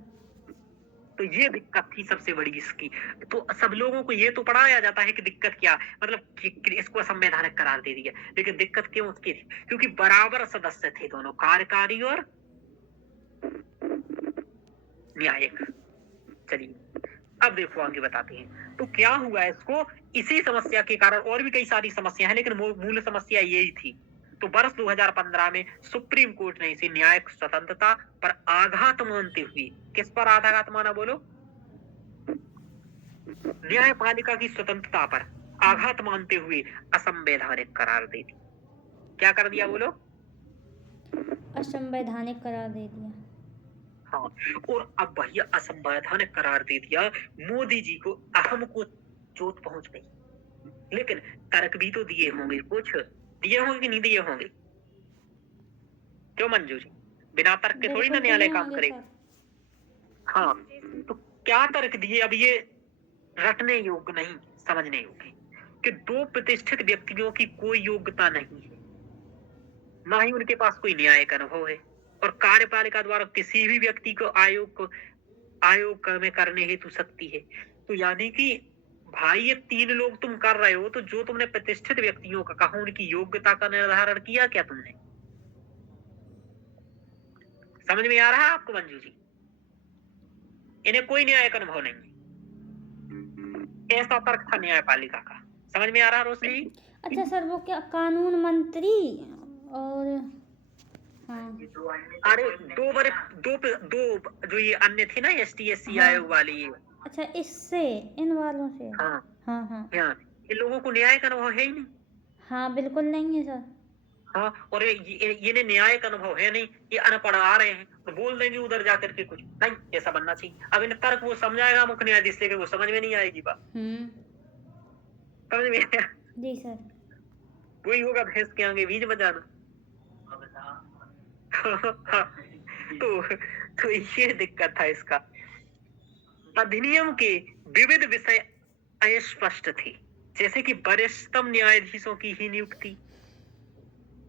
तो ये दिक्कत थी सबसे बड़ी इसकी। तो सब लोगों को ये तो पढ़ाया जाता है कि दिक्कत क्या, मतलब कि इसको असंवैधानिक करार दे दिया, लेकिन दिक्कत क्यों उसकी थी? क्योंकि बराबर सदस्य थे दोनों, कार्यकारी और न्यायिक। चलिए अब देखो आगे बताते हैं। तो क्या हुआ इसको, इसी समस्या के कारण और भी कई सारी समस्या है, लेकिन मूल समस्या यही थी। तो वर्ष 2015 में सुप्रीम कोर्ट ने इसे न्यायिक स्वतंत्रता पर आघात मानते हुए, किस पर आघात माना बोलो? न्यायपालिका की स्वतंत्रता पर आघात मानते हुए असंवैधानिक करार दे दी। क्या कर दिया बोलो? असंवैधानिक करार दे दिया। हाँ, और अब भैया असंवैधानिक करार दे दिया, मोदी जी को अहम को चोट पहुंच गई, लेकिन तर्क भी तो दिए होंगे, कुछ दिए होंगे कि नहीं दिए होंगे? क्यों मंजू जी, बिना तर्क के थोड़ी ना बिल्कुल न्यायालय दिए काम होंगे करेगा। सर। हाँ, तो क्या तर्क दिए? अब ये रटने योग्य नहीं, समझने योग्य कि दो प्रतिष्ठित व्यक्तियों की कोई योग्यता नहीं है, ना ही उनके पास कोई न्यायिक अनुभव है, और कार्यपालिका द्वारा किसी भी व्यक्ति को आयोग में करने हेतु शक्ति है। तो यानी कि भाई ये तीन लोग तुम कर रहे हो, तो जो तुमने प्रतिष्ठित व्यक्तियों का कहा, उनकी योग्यता का निर्धारण किया क्या तुमने? समझ में आ रहा है आपको मंजू जी? इन्हें कोई न्यायिक अनुभव नहीं है, ऐसा तर्क था न्यायपालिका का। समझ में आ रहा रोशनी? अच्छा सर, वो क्या कानून मंत्री और हाँ अरे दो जो ये अन्य थे ना, ST SC हाँ। आयोग वाले ये, अच्छा, इससे इन वालों से। हाँ हाँ हाँ हाँ, इन लोगों को न्यायिक अनुभव है ही नहीं। हाँ, बिल्कुल नहीं है सर। हाँ, और ये न्यायिक अनुभव है नहीं, ये अनपढ़ आ रहे हैं, तो बोल देंगे उधर जाकर के कुछ नहीं, ऐसा बनना चाहिए। अब इन तर्क वो समझाएगा मुख्य न्यायाधीश, लेकिन वो समझ में नहीं आएगी बात। समझ में आया? जी सर। वही होगा भैंस के आगे बीज बजाना। तो ये दिक्कत था इसका। अधिनियम के विविध विषय अस्पष्ट थे, जैसे कि वरिष्ठतम न्यायाधीशों की ही नियुक्ति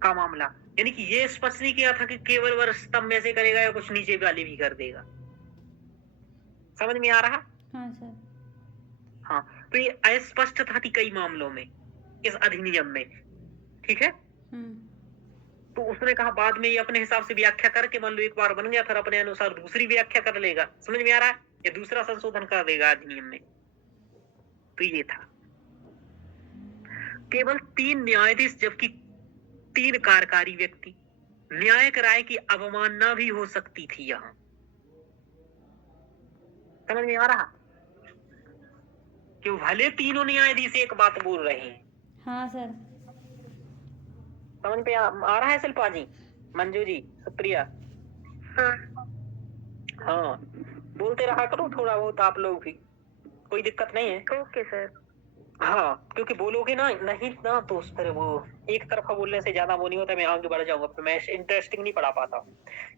का मामला, यानी कि ये स्पष्ट नहीं किया था कि केवल वरिष्ठतम में से करेगा या कुछ नीचे वाले भी कर देगा। समझ में आ रहा? हाँ सर। हाँ, तो ये अस्पष्टता थी कई मामलों में इस अधिनियम में, ठीक है। तो उसने कहा बाद में ये अपने हिसाब से व्याख्या करके, मान लो एक बार बन गया, फिर अपने अनुसार दूसरी व्याख्या कर लेगा। समझ में आ रहा है? या दूसरा संशोधन कर देगा अधिनियम में। तो ये था केवल 3 न्यायाधीश, जबकि 3 कार्यकारी व्यक्ति। न्यायिक राय की अवमानना भी हो सकती थी यहाँ। समझ में आ रहा कि भले तीनों न्यायाधीश एक बात बोल रहे हैं। हाँ सर। समझ में आ रहा है शिल्पा जी, मंजू जी, सुप्रिया? हाँ, बोलते रहा करो थोड़ा बहुत आप लोग भी, कोई दिक्कत नहीं है। Okay sir. हाँ, क्योंकि बोलोगे ना नहीं ना, तो उस तरह वो एक तरफा बोलने से ज्यादा वो नहीं होता, मैं आगे बढ़ जाऊंगा, फिर मैं इंटरेस्टिंग नहीं पढ़ा पाता।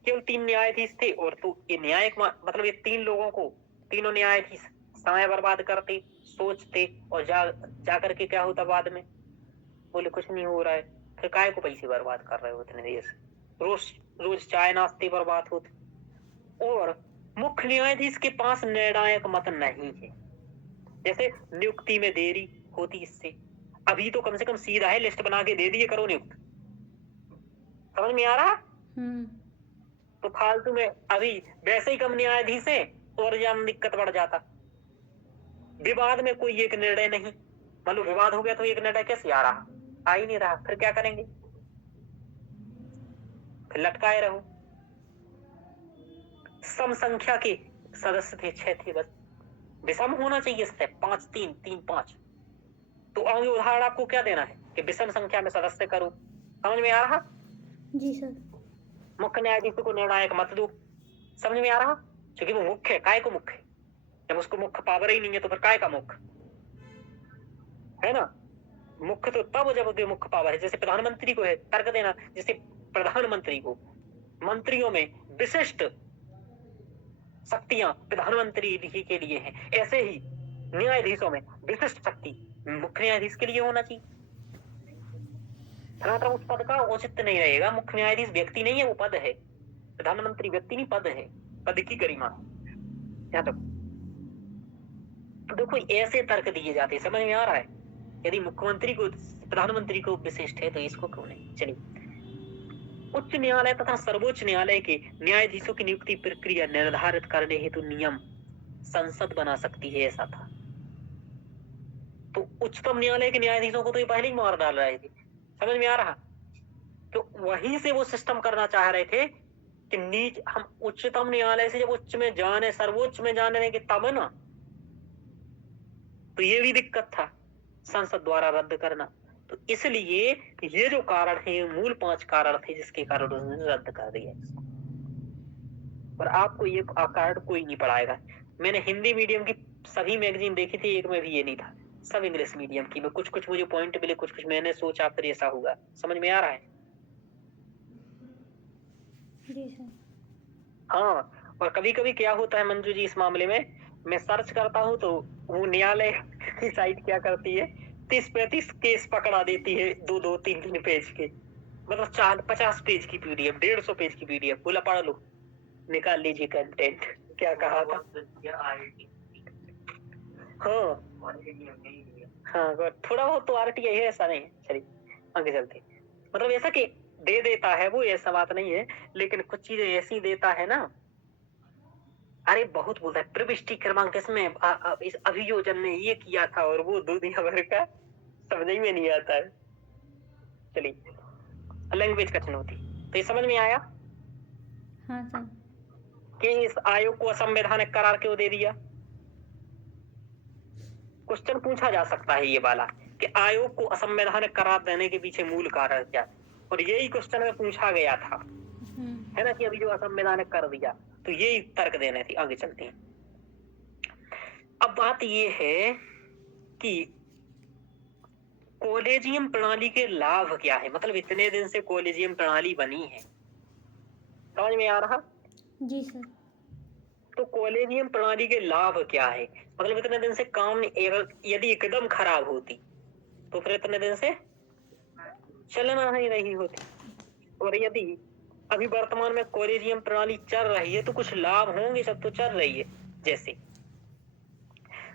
केवल 3 न्यायाधीश थे, और तो ये न्यायिक मतलब ये 3 लोगों को, तीनों न्यायाधीश समय बर्बाद करते, सोचते, और जा करके क्या होता बाद में, बोले कुछ नहीं हो रहा है, फिर काय को पैसे बर्बाद कर रहे हो इतने देर से, रोज रोज चाय नाश्ते बर्बाद होते। और मुख्य न्यायाधीश के पास निर्णायक मत नहीं है, जैसे नियुक्ति में देरी होती इससे। अभी तो कम से कम सीधा है, लिस्ट बना के दे दिए, करो नियुक्त। समझ में आ रहा? तो फालतू में अभी वैसे ही कम न्यायाधीश है, और ज्यादा दिक्कत बढ़ जाता। विवाद में कोई एक निर्णय नहीं, मतलब विवाद हो गया तो एक निर्णय कैसे आ रहा, आ ही नहीं रहा, फिर क्या करेंगे, फिर लटकाए रहो। सम संख्या के सदस्य थे, 6 थे बस, विषम होना चाहिए इससे 5 3 3 5। तो आगे उदाहरण आपको क्या देना है कि विषम संख्या में सदस्य करो। समझ में आ रहा? जी सर। मुख्य न्यायाधीश को निर्णायक मत दो। समझ में आ रहा? क्योंकि वो मुख्य है, काय को मुख्य है, जब उसको मुख्य पावर ही नहीं है तो फिर काय का मुख्य है ना। मुख्य तो तब जब मुख्य पावर है, जैसे प्रधानमंत्री को है तर्क देना, जैसे प्रधानमंत्री को, मंत्रियों में विशिष्ट शक्तियां प्रधानमंत्री के लिए हैं, ऐसे ही न्यायाधीशों में विशिष्ट शक्ति मुख्य न्यायाधीश के लिए होना चाहिए। उस पद का औचित्य नहीं रहेगा। मुख्य न्यायाधीश व्यक्ति नहीं है, वो पद है। प्रधानमंत्री व्यक्ति नहीं, पद है, पद की गरिमा। यहाँ तक तो देखो ऐसे तर्क दिए जाते हैं, समझ में आ रहा है? यदि मुख्यमंत्री को, प्रधानमंत्री को विशिष्ट है तो इसको क्यों नहीं? चलिए, उच्च न्यायालय तथा सर्वोच्च न्यायालय के न्यायाधीशों की नियुक्ति प्रक्रिया निर्धारित करने हेतु नियम संसद बना सकती है, ऐसा था। तो उच्चतम न्यायालय के न्यायाधीशों को तो ये पहले ही मार डाल रहे थे, समझ में आ रहा? तो वहीं से वो सिस्टम करना चाह रहे थे कि नीच हम उच्चतम न्यायालय से जब उच्च में जाने, सर्वोच्च में जाने देंगे तब ना, तो ये भी दिक्कत था संसद द्वारा रद्द करना। तो इसलिए ये जो कारण है, मूल 5 कारण थे जिसके कारण उन्होंने रद्द कर दिया। और आपको ये कारण कोई नहीं पढ़ाएगा। मैंने हिंदी मीडियम की सभी मैगजीन देखी थी, एक में भी ये नहीं था, सब इंग्लिश मीडियम की में। कुछ कुछ मुझे पॉइंट मिले, कुछ कुछ मैंने सोचा फिर ऐसा होगा। समझ में आ रहा है? जी सर। हाँ, और कभी कभी क्या होता है मंजू जी, इस मामले में मैं सर्च करता हूँ तो वो न्यायालय की साइट क्या करती है, 30-35 केस पकड़ा देती है, 2-2, 3-3 पेज के, मतलब 50 पेज की पीडीएफ, 150 पेज की पीडीएफ। बोला पढ़ लो, निकाल लीजिए कंटेंट। क्या कहा था? हाँ, थोड़ा बहुत तो आरटीआई है, ऐसा नहीं है। चलिए आगे चलते। मतलब ऐसा कि दे देता है वो, ऐसा बात नहीं है, लेकिन कुछ चीजें ऐसी देता है ना, अरे बहुत बोलता है। प्रविष्टि क्रमांक इसमें इस अभियोजन ने ये किया था और वो दुनिया भर का समझ में नहीं आता है। चलिए, लैंग्वेज का चुनौती, तो ये समझ में आया हाँ सर। कि इस आयोग को असंवैधानिक करार क्यों दे दिया? क्वेश्चन पूछा जा सकता है ये वाला कि आयोग को असंवैधानिक करार देने के पीछे मूल कारण क्या, और यही क्वेश्चन में पूछा गया था, है ना, कि अभी जो असंवैधानिक कर दिया, तो यही तर्क देने थे। आगे चलते हैं। अब बात ये है कि कॉलेजियम प्रणाली के लाभ क्या है, मतलब इतने दिन से कॉलेजियम प्रणाली बनी है, समझ में आ रहा? जी सर। तो कॉलेजियम प्रणाली के लाभ क्या है, मतलब इतने दिन से काम यदि एकदम खराब होती तो फिर इतने दिन से चलना ही नहीं होती। और यदि अभी वर्तमान में कॉलेजियम प्रणाली चल रही है तो कुछ लाभ होंगे, सब तो चल रही है। जैसे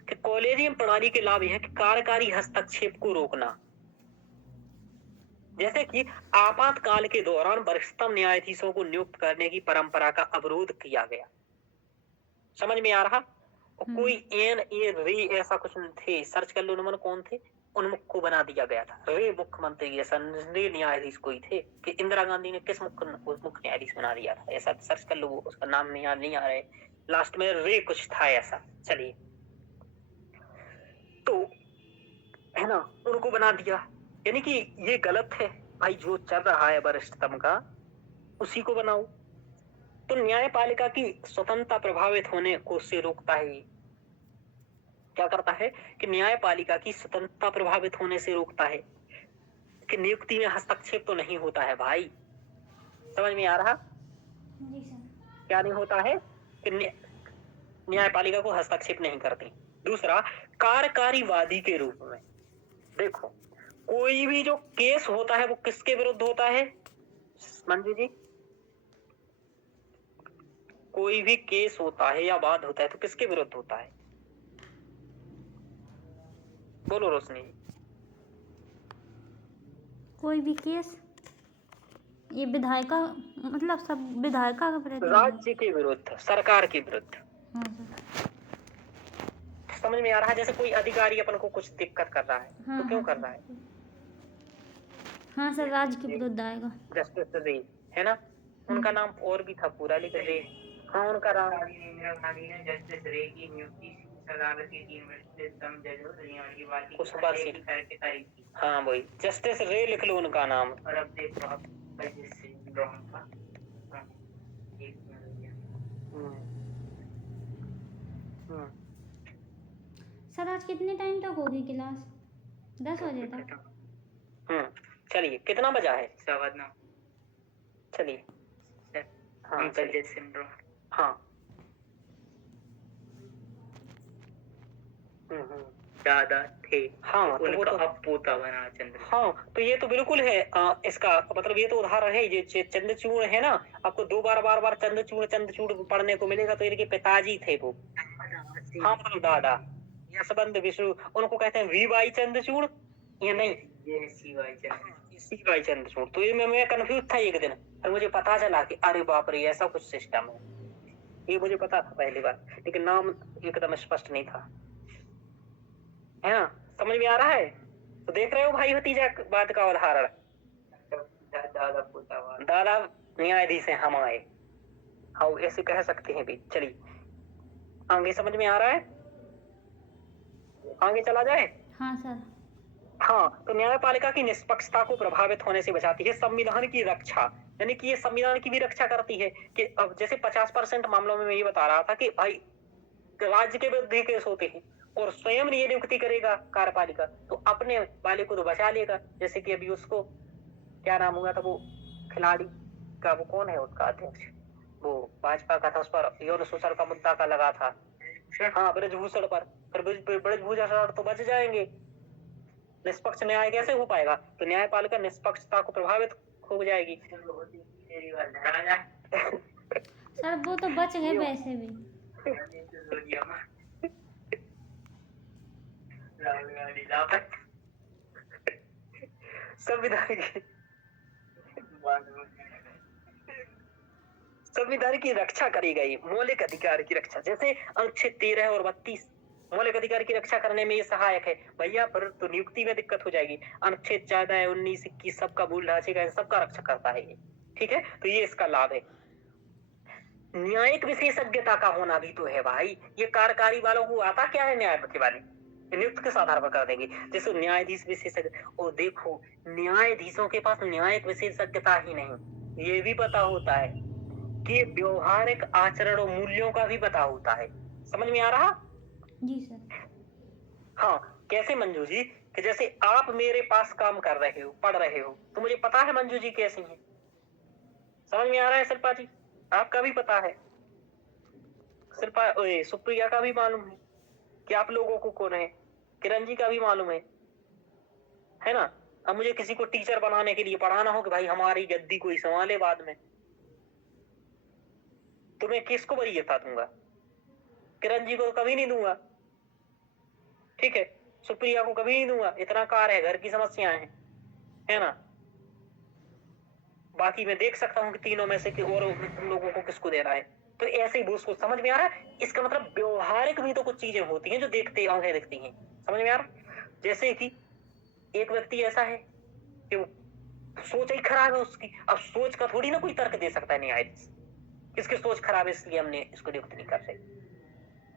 कि कॉलेजियम प्रणाली के लाभ यह है कि कार्यकारी हस्तक्षेप को रोकना, जैसे कि आपातकाल के दौरान वरिष्ठतम न्यायाधीशों को नियुक्त करने की परंपरा का अवरोध किया गया। समझ में आ रहा? कोई रे ऐसा कुछ थे, सर्च कर लो नमन, कौन थे, उन्मुख को बना दिया गया था। रे मुख्यमंत्री ऐसा रे न्यायाधीश कोई थे कि इंदिरा गांधी ने किस मुख्य न्यायाधीश बना दिया था, ऐसा सर्च कर लो, उसका नाम नहीं याद नहीं आ रहा है, लास्ट में रे कुछ था ऐसा। चलिए, तो है ना, उनको बना दिया, यानी कि ये गलत है भाई, जो चल रहा है वरिष्ठतम का उसी को बनाओ। तो न्यायपालिका की स्वतंत्रता प्रभावित होने को से रोकता है। क्या करता है कि न्यायपालिका की स्वतंत्रता प्रभावित होने से रोकता है, कि नियुक्ति में हस्तक्षेप तो नहीं होता है भाई। समझ में आ रहा? जी सर। क्या नहीं होता है कि न्यायपालिका को हस्तक्षेप नहीं करती। दूसरा, कार्यकारी वादी के रूप में देखो, कोई भी जो केस होता है वो किसके विरुद्ध होता है मंजू जी? कोई भी केस होता है या वाद होता है तो किसके विरुद्ध होता है? बोलो रोशनी। कोई भी केस, ये विधायिका, मतलब सब विधायिका के प्रति, राज्य के विरुद्ध, सरकार के विरुद्ध। हाँ सर। समझ में आ रहा है? जैसे कोई अधिकारी अपन को कुछ दिक्कत कर रहा है, हाँ, तो क्यों हाँ, कर रहा है? हाँ सर, राज्य के विरुद्ध आएगा। जस्टिस रे, है ना, उनका नाम और भी था पूरा, लेकिन रे, हाँ उनका नाम इंदिरा गांधी ने जस्टिस रे की नियुक्ति अदालत के 3 वरिष्ठतम जजों की बात को सुपारिश करके तारीख की। हाँ वही, जस्टिस रे लिख लो उनका नाम। और अब देखो आप का सर आज कितने टाइम तक होगी क्लास? 10 बजे तक। चलिए, कितना बजा है? 9:15। चलिए, हाँ चलिए सिंड्रोम, हाँ दादा थे, हाँ तो उनका अब पोता बना चंद्र। हाँ, तो ये तो बिल्कुल है, इसका मतलब ये तो उदाहरण है, ये चंद्रचूड़ है ना, आपको 2 बार चंद्रचूड़ पढ़ने को मिलेगा, तो इनके पिताजी थे वो। हाँ मतलब दादा, यशवंत विष्णु, उनको कहते हैं वी.वाई. चंद्रचूड़ या नहीं? ये सीवाई चल सी.वाई. चंद्रचूड़। तो ये मैं कंफ्यूज था एक दिन, फिर मुझे पता चला कि अरे बाप रे ऐसा कुछ सिस्टम है। ये मुझे पता था पहली बार, लेकिन नाम एकदम स्पष्ट नहीं था, है ना? समझ में आ रहा है? तो देख रहे हो भाई भतीजा बात का उदाहरण। दादा पोता दादा न्यायाधीश है हम आए, हाँ ऐसे कह सकते हैं भी। चलिए आगे समझ में आ रहा है? आगे चला जाए। हाँ सर। हाँ, तो न्यायपालिका की निष्पक्षता को प्रभावित होने से बचाती है। संविधान की रक्षा, यानी कि ये संविधान की भी रक्षा करती है कि अब जैसे 50% मामलों में मैं ये बता रहा था कि भाई राज्य के विरुद्ध ही केस होते हैं और स्वयं ये नियुक्ति करेगा कार्यपालिका, तो अपने वाले को तो बचा लेगा। जैसे कि अभी उसको क्या नाम हुआ था, वो खिलाड़ी का, वो कौन है उसका अध्यक्ष, वो भाजपा का था, उस पर यौन शोषण का मुद्दा का लगा था, हाँ ब्रजभूषण पर, फिर ब्रजभूषण तो बच जाएंगे। निष्पक्ष न्याय कैसे हो पाएगा? तो न्यायपालिका निष्पक्षता को प्रभावित हो जाएगी। सर वो तो बच गए वैसे भी। संविधान की रक्षा करी गई, मौलिक अधिकार की रक्षा, जैसे अनुच्छेद 13 और 32 मौलिक अधिकार की रक्षा करने में ये सहायक है। भैया फिर तो नियुक्ति में दिक्कत हो जाएगी। अनुच्छेद 14, 19, 21 सबका मूल ढांचे का सबका रक्षा करता है ये, ठीक है? तो ये इसका लाभ है। न्यायिक विशेषज्ञता का होना भी तो है भाई। ये कार्यकारी वालों को आता क्या है न्याय के वाले, नियुक्त किस आधार पर कर देंगे? जैसे न्यायाधीश विशेषज्ञ, और देखो न्यायाधीशों के पास न्यायिक विशेषज्ञता ही नहीं, ये भी पता होता है कि व्यवहारिक आचरण और मूल्यों का भी पता होता है। समझ में आ रहा? जी सर। हाँ, कैसे मंजू जी? कि जैसे आप मेरे पास काम कर रहे हो, पढ़ रहे हो, तो मुझे पता है मंजू जी कैसी हैं। समझ में आ रहा है शिल्पा जी? आपका भी पता है, शिल्पा सुप्रिया का भी मालूम है कि आप लोगों को कौन है, किरण जी का भी मालूम है ना? अब मुझे किसी को टीचर बनाने के लिए पढ़ाना हो कि भाई हमारी गद्दी कोई संभाले बाद में, तो मैं किसको वरीयता दूंगा? किरण जी को कभी नहीं दूंगा, ठीक है? सुप्रिया को कभी नहीं दूंगा, इतना कार है, घर की समस्याएं हैं, है ना? बाकी मैं देख सकता हूँ कि तीनों में से कि और लोगों को किसको देना है। तो ऐसे ही उसको समझ में आ रहा है? इसका मतलब व्यवहारिक भी तो कुछ चीजें होती हैं जो देखते आंखें दिखती हैं। समझ में आ रहा? जैसे कि एक व्यक्ति ऐसा है कि वो सोच ही खराब है उसकी, अब सोच का थोड़ी ना कोई तर्क दे सकता है न्यायाधीश, किसकी सोच खराब है इसलिए हमने इसको नियुक्त नहीं कर सकते।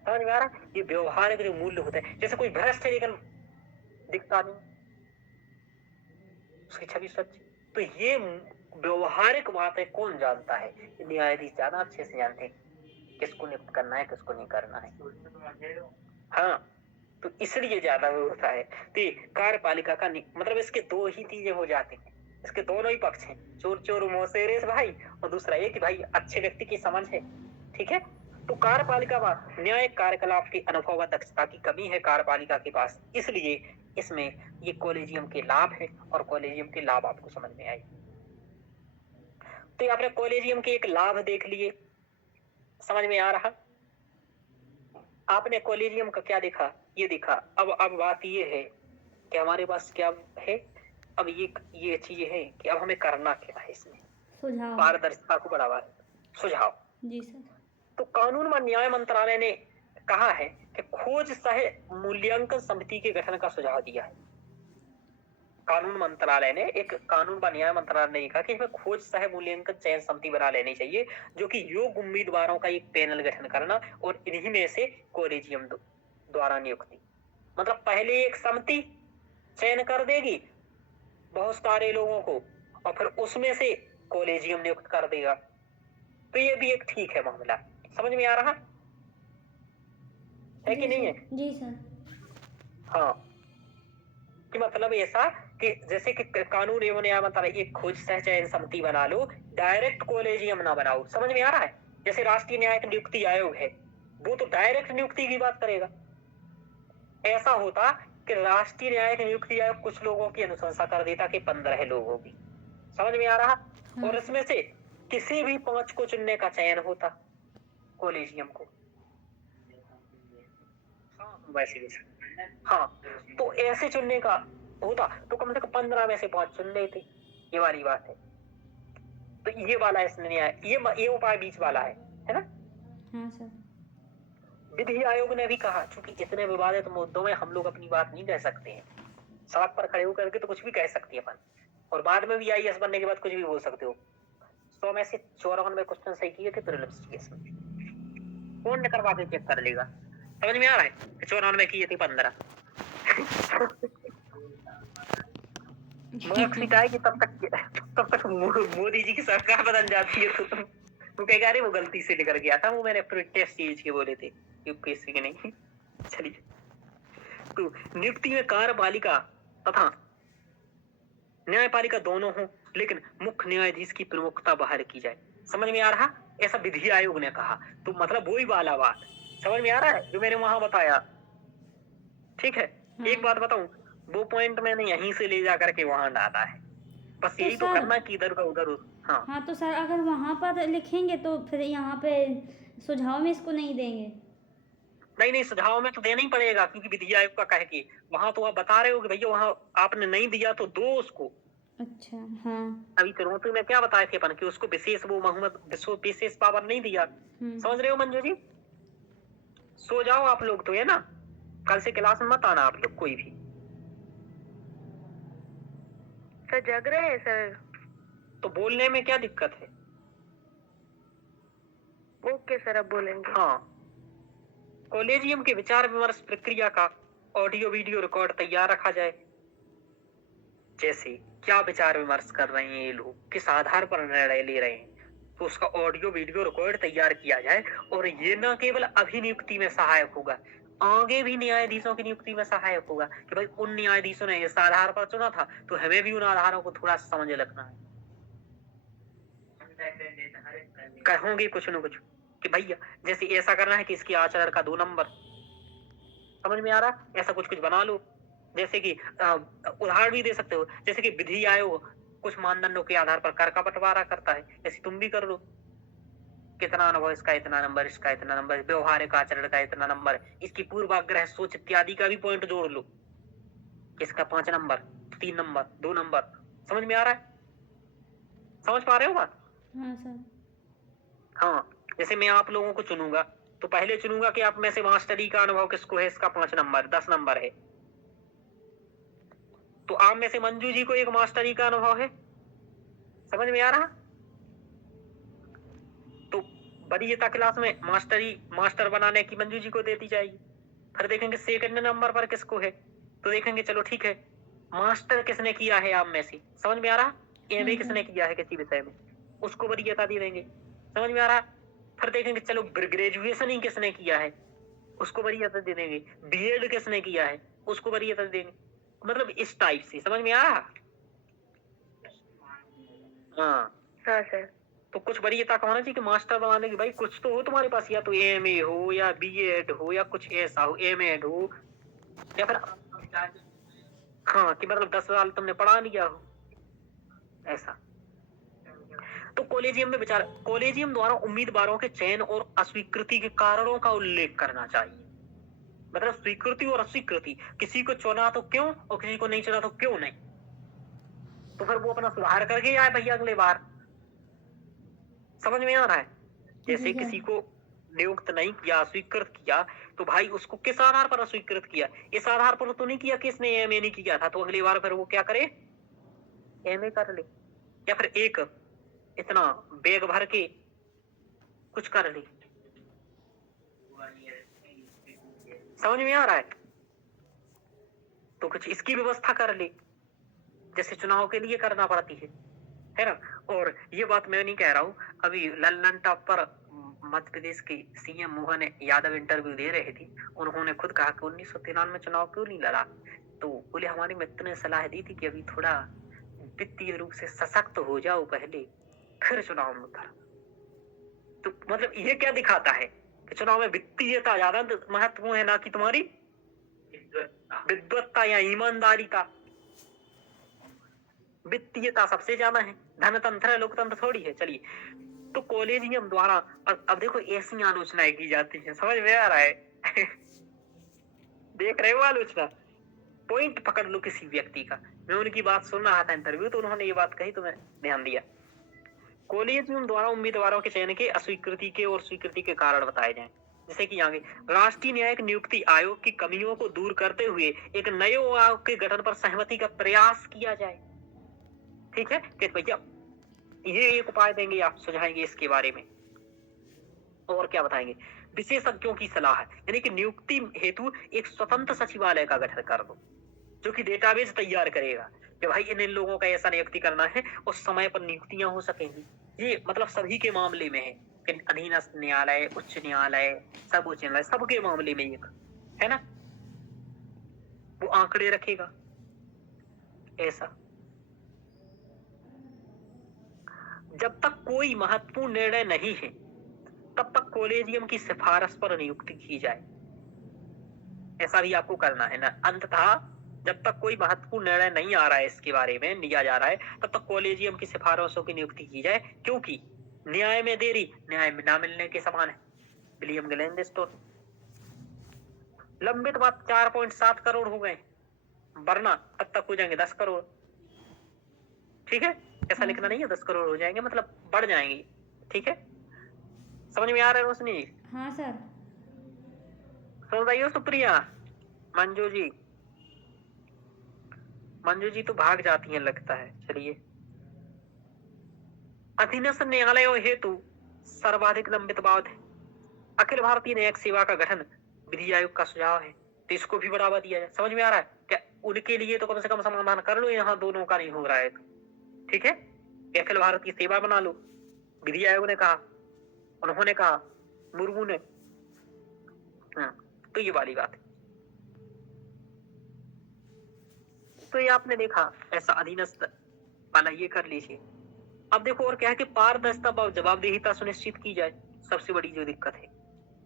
समझ में आ रहा? ये व्यवहारिक जो मूल्य होता है, जैसे कोई भ्रष्ट है लेकिन दिखता नहीं, उसकी छवि सच्ची, तो ये व्यवहारिक बातें कौन जानता है? न्यायाधीश ज्यादा अच्छे से जानते हैं किसको नियुक्त करना है, किसको नहीं करना है। हाँ, तो इसलिए ज्यादा वो होता है। तो कार्यपालिका का मतलब इसके दो ही चीजें हो जाती हैं, इसके दोनों ही पक्ष हैं, चोर चोर मोसेरेस भाई, और दूसरा ये कि भाई अच्छे व्यक्ति की समझ है, ठीक है? तो कार्यपालिका में न्यायिक कार्यकलाप की अनुभव व दक्षता की कमी है कार्यपालिका के पास, इसलिए इसमें ये कॉलेजियम के लाभ है, और कॉलेजियम के लाभ आपको समझ में आए। तो आपने कॉलेजियम के एक लाभ देख लिए, समझ में आ रहा? आपने कॉलेजियम का क्या देखा? ये देखा। अब बात ये है कि हमारे पास क्या है, अब ये चीज है कि अब हमें करना क्या है इसमें, सुझाव, पारदर्शिता को बढ़ावा, सुझाव। जी सर। तो कानून व न्याय मंत्रालय ने कहा है कि खोज सह मूल्यांकन समिति के गठन का सुझाव दिया है। कानून मंत्रालय ने, एक कानून व न्याय मंत्रालय ने कहा कि इसमें खोज सह मूल्यांकन चयन समिति बना लेनी चाहिए, जो कि योग्य उम्मीदवारों का एक पैनल गठन करना, और इन्हीं में से कॉलेजियम द्वारा नियुक्ति। मतलब पहले एक समिति चयन कर देगी बहुत सारे लोगों को, और फिर उसमें से कॉलेजियम नियुक्त कर देगा। तो ये भी एक ठीक है मामला। समझ में आ रहा है कि नहीं है? जी सर। हाँ, कि मतलब ऐसा कि जैसे कि कानून एवं न्याय मंत्रालय एक खोज सह चयन समिति बना लो, डायरेक्ट कॉलेजियम ना बनाओ। समझ में आ रहा है? जैसे राष्ट्रीय न्यायिक नियुक्ति आयोग है, वो तो डायरेक्ट नियुक्ति की बात करेगा। ऐसा होता कि राष्ट्रीय न्यायिक नियुक्ति आयोग कुछ लोगों की अनुशंसा कर देता कि 15 लोगों की। समझ में आ रहा? और इसमें से किसी भी 5 को चुनने का चयन होता कॉलेजियम को। हाँ, वैसे हाँ, तो ऐसे चुनने का होता तो कम से कम 15 में से 5 चुन लेते, ये वाली बात है। तो ये वाला इसने नहीं आया, ये उपाय बीच वाला है ना। हाँ सर। विधि आयोग ने भी कहा, चूंकि इतने विवादित मुद्दों में हम लोग अपनी बात नहीं कह सकते हैं, सड़क पर खड़े होकर के तो कुछ भी कह सकते हैं अपन, और बाद में भी आईएएस बनने के बाद कुछ भी बोल सकते हो। 100 में से 94 क्वेश्चन सही किए थे प्रीलिम्स केस में, कौन न करवा के चेक कर लेगा। समझ में आ रहा है कि 94 किए थे 15 मार्क्स सिखाएगी तब तक मोदी जी की सरकार बदल जाती है। तो वो कहेगा अरे वो गलती से निकल गया था, वो मैंने टेस्ट सीरीज के बोले थे, यूपीएससी के नहीं। चलिए, तो नियुक्ति में कार्यपालिका तथा न्यायपालिका दोनों हो, लेकिन मुख्य न्यायाधीश की प्रमुखता बाहर की जाए। समझ में आ रहा, ऐसा विधि आयोग ने कहा। तो मतलब वही वाला बात समझ में आ रहा है जो मैंने वहां बताया, ठीक है। एक बात बताऊं, वो पॉइंट मैंने यहीं से ले जा करके वहां डाला है, बस यही तो करना कि इधर का उधर। हाँ तो सर अगर वहाँ पर लिखेंगे तो फिर यहाँ पे सुझाव में इसको नहीं देंगे? नहीं, सुझाव में तो देना ही पड़ेगा, क्योंकि विधि आयोग का कह के वहां तो आप बता रहे हो कि भैया वहां आपने नहीं दिया तो दो उसको। अच्छा हाँ। अभी चुनौती में क्या बताए थे अपन कि उसको विशेष वो मोहम्मद विशेष पावर नहीं दिया। समझ रहे हो मंजू जी? सो जाओ आप लोग तो, है ना, कल से क्लास में मत आना आप लोग कोई भी। सर जग रहे हैं सर? तो बोलने में क्या दिक्कत है? ओके सर, अब बोलेंगे। हाँ, कॉलेजियम के विचार विमर्श प्रक्रिया का ऑडियो वीडियो रिकॉर्ड तैयार रखा जाए। जैसे क्या विचार विमर्श कर रहे हैं ये लोग, किस आधार पर निर्णय ले रहे हैं, तो उसका ऑडियो वीडियो रिकॉर्ड तैयार किया जाए। और ये न केवल अभिनियुक्ति में सहायक होगा, आगे भी न्यायाधीशों की नियुक्ति में सहायक होगा कि भाई उन न्यायाधीशों ने इस आधार पर चुना था, तो हमें भी उन आधारों को थोड़ा समझ लगना है। कहोगे कुछ न कुछ कि भैया जैसे ऐसा करना है कि इसके आचरण का 2 नंबर। समझ में आ रहा, ऐसा कुछ कुछ बना लो। जैसे कि उदाहरण भी दे सकते हो, जैसे कि विधि आयोग कुछ मानदंडों के आधार पर कर का बंटवारा करता है, ऐसे तुम भी कर लो। कितना अनुभव, इसका इतना नंबर, इसका इतना नंबर, व्यवहारिक आचरण का इतना नंबर, इसकी पूर्वाग्रह सोच इत्यादि का भी पॉइंट जोड़ लो, इसका 5 नंबर, 3 नंबर, 2 नंबर। समझ में आ रहा है? समझ पा रहे हो बात? हाँ सर। हाँ, जैसे मैं आप लोगों को चुनूंगा तो पहले चुनूंगा कि आप में से मास्टरी का अनुभव किसको है, इसका 5 नंबर, 10 नंबर है। तो आप में से मंजू जी को एक मास्टरी का अनुभव है। समझ में आ रहा? तो वरीयता क्लास में मास्टर बनाने की मंजू जी को देती जाएगी। फिर देखेंगे सेकंड नंबर पर किसको है, तो देखेंगे चलो ठीक है, मास्टर किसने किया है आप में से। समझ में आ रहा? एमए किसने किया है किसी विषय में, उसको वरीयता दे देंगे। समझ में आ रहा? फिर देखेंगे चलो ग्रेजुएशन ही किसने किया है, उसको वरीयता दे देंगे। बीएड किसने किया है, उसको वरीयता दे देंगे। मतलब इस टाइप से। समझ में आ रहा? हाँ सर। तो कुछ वरीयता का होना चाहिए कि मास्टर बनाने की भाई कुछ तो हो तुम्हारे पास, या तो एमए हो या बीएड हो या कुछ ऐसा हो, एमएड हो, या फिर हाँ कि मतलब 10 साल तुमने पढ़ा लिया हो ऐसा। तो कॉलेजियम द्वारा उम्मीदवारों के चयन और अस्वीकृति के कारणों का उल्लेख करना चाहिए। मतलब स्वीकृति और अस्वीकृति, किसी को चुना तो क्यों और किसी को नहीं चुना तो क्यों नहीं, तो फिर वो अपना सुधार करके आए भैया अगले बार। समझ में आ रहा है? जैसे किसी को नियुक्त नहीं किया, अस्वीकृत किया, तो भाई उसको किस आधार पर अस्वीकृत किया, इस आधार पर तो नहीं किया कि इसने एमए नहीं किया था, तो अगली बार फिर वो क्या करे, एमए कर ले, या फिर एक इतना बैग भर के कुछ कर ले। समझ में आ रहा है? तो कुछ इसकी व्यवस्था कर ले, जैसे चुनाव के लिए करना पड़ती है ना। और ये बात मैं नहीं कह रहा हूँ, अभी लल्लन टॉप पर मध्य प्रदेश की सीएम मोहन यादव इंटरव्यू दे रहे थे, उन्होंने खुद कहा कि 1993 चुनाव क्यों नहीं लड़ा, तो बोले हमारे मित्र ने सलाह दी थी कि अभी थोड़ा वित्तीय रूप से सशक्त हो जाओ पहले, फिर चुनाव में उतरो। तो मतलब ये क्या दिखाता है कि चुनाव में वित्तीयता ज्यादा महत्वपूर्ण है ना कि तुम्हारी विद्वत्ता या ईमानदारी का। वित्तीयता सबसे ज्यादा है, धनतंत्र है, लोकतंत्र थोड़ी है। चलिए, तो कॉलेजियम द्वारा अब देखो ऐसी आलोचनाएं की जाती है। समझ में आ रहा है? देख रहे हो आलोचना, पॉइंट पकड़ लो किसी व्यक्ति का। मैं उनकी बात सुन रहा था इंटरव्यू, तो उन्होंने ये बात कही तो मैं ध्यान दिया। कॉलेजियम द्वारा उम्मीदवारों के चयन के अस्वीकृति के और स्वीकृति के कारण बताए जाएं। जैसे कि आगे राष्ट्रीय न्यायिक नियुक्ति आयोग की कमियों को दूर करते हुए एक नए आयोग के गठन पर सहमति का प्रयास किया जाए। ठीक है कि भैया ये एक उपाय देंगे, आप सुझाएंगे इसके बारे में, और क्या बताएंगे? विशेषज्ञों की सलाह है, यानी कि नियुक्ति हेतु एक स्वतंत्र सचिवालय का गठन कर दो, जो कि डेटाबेस तैयार करेगा कि भाई इन लोगों का ऐसा नियुक्ति करना है और समय पर नियुक्तियां हो सकेंगी। ये मतलब सभी के मामले में है कि अधीनस्थ न्यायालय, उच्च न्यायालय, सर्वोच्च न्यायालय, सबके मामले में एक है ना, वो आंकड़े रखेगा ऐसा। जब तक कोई महत्वपूर्ण निर्णय नहीं है तब तक कॉलेजियम की सिफारिश पर नियुक्ति की जाए, ऐसा भी आपको करना है ना। अंततः जब तक कोई महत्वपूर्ण निर्णय नहीं आ रहा है, इसके बारे में लिया जा रहा है, तब तक कॉलेजियम की सिफारिशों की नियुक्ति की जाए, क्योंकि न्याय में देरी न्याय में ना मिलने के समान है। William Gladstone. लंबित बात 4.7 करोड़ हो गए, वरना तब तक हो जाएंगे 10 करोड़। ठीक है, ऐसा लिखना नहीं है 10 करोड़ हो जाएंगे, मतलब बढ़ जाएंगे। ठीक है, समझ में आ रहा है रोशनी? हाँ सर। सुन रही हो सुप्रिया? मंजू जी, मंजू जी तो भाग जाती हैं लगता है। चलिए, अधीनस्थ न्यायालयों हेतु सर्वाधिक लंबित बात है अखिल भारतीय न्यायिक सेवा का गठन विधि आयोग का सुझाव है, तो इसको भी बढ़ावा दिया जाए। समझ में आ रहा है क्या? उनके लिए तो कम से कम समाधान कर लो, यहाँ दोनों का नहीं हो रहा है। ठीक है, अखिल भारतीय सेवा बना लो, विधि आयोग ने कहा, उन्होंने कहा, मुर्मू ने। तो ये वाली बात है। तो ये आपने देखा ऐसा अधीनस्थ वाला, ये कर लीजिए। अब देखो और क्या है कि पारदर्शिता व जवाबदेहिता सुनिश्चित की जाए, सबसे बड़ी जो दिक्कत है।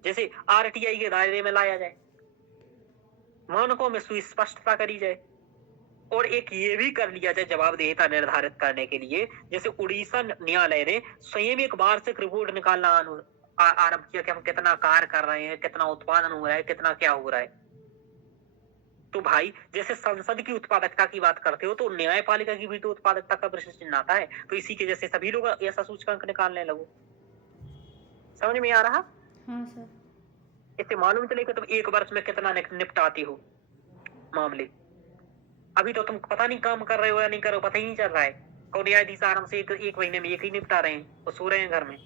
जैसे आरटीआई के दायरे में लाया जाए, मानकों में सुस्पष्टता करी जाए, और एक ये भी कर लिया जाए जवाबदेहिता निर्धारित करने के लिए, जैसे उड़ीसा न्यायालय ने स्वयं एक वार्षिक रिपोर्ट निकालना आरंभ किया कि हम कितना कार्य कर रहे हैं, कितना उत्पादन हो रहा है, कितना क्या हो रहा है। तो भाई जैसे संसद की उत्पादकता की बात करते हो, तो न्यायपालिका की भी तो उत्पादकता का प्रश्न चिन्ह आता है। तो इसी के जैसे सभी लोग ऐसा सूचकांक निकालने लगो। समझ में आ रहा? हाँ सर। इससे मालूम चले कि तुम एक वर्ष में कितना निपटाती हो मामले। अभी तो तुम पता नहीं काम कर रहे हो या नहीं कर रहे हो, पता ही नहीं चल रहा है। और न्यायाधीश आराम से एक महीने में एक ही निपटा रहे हैं और सो रहे हैं घर में।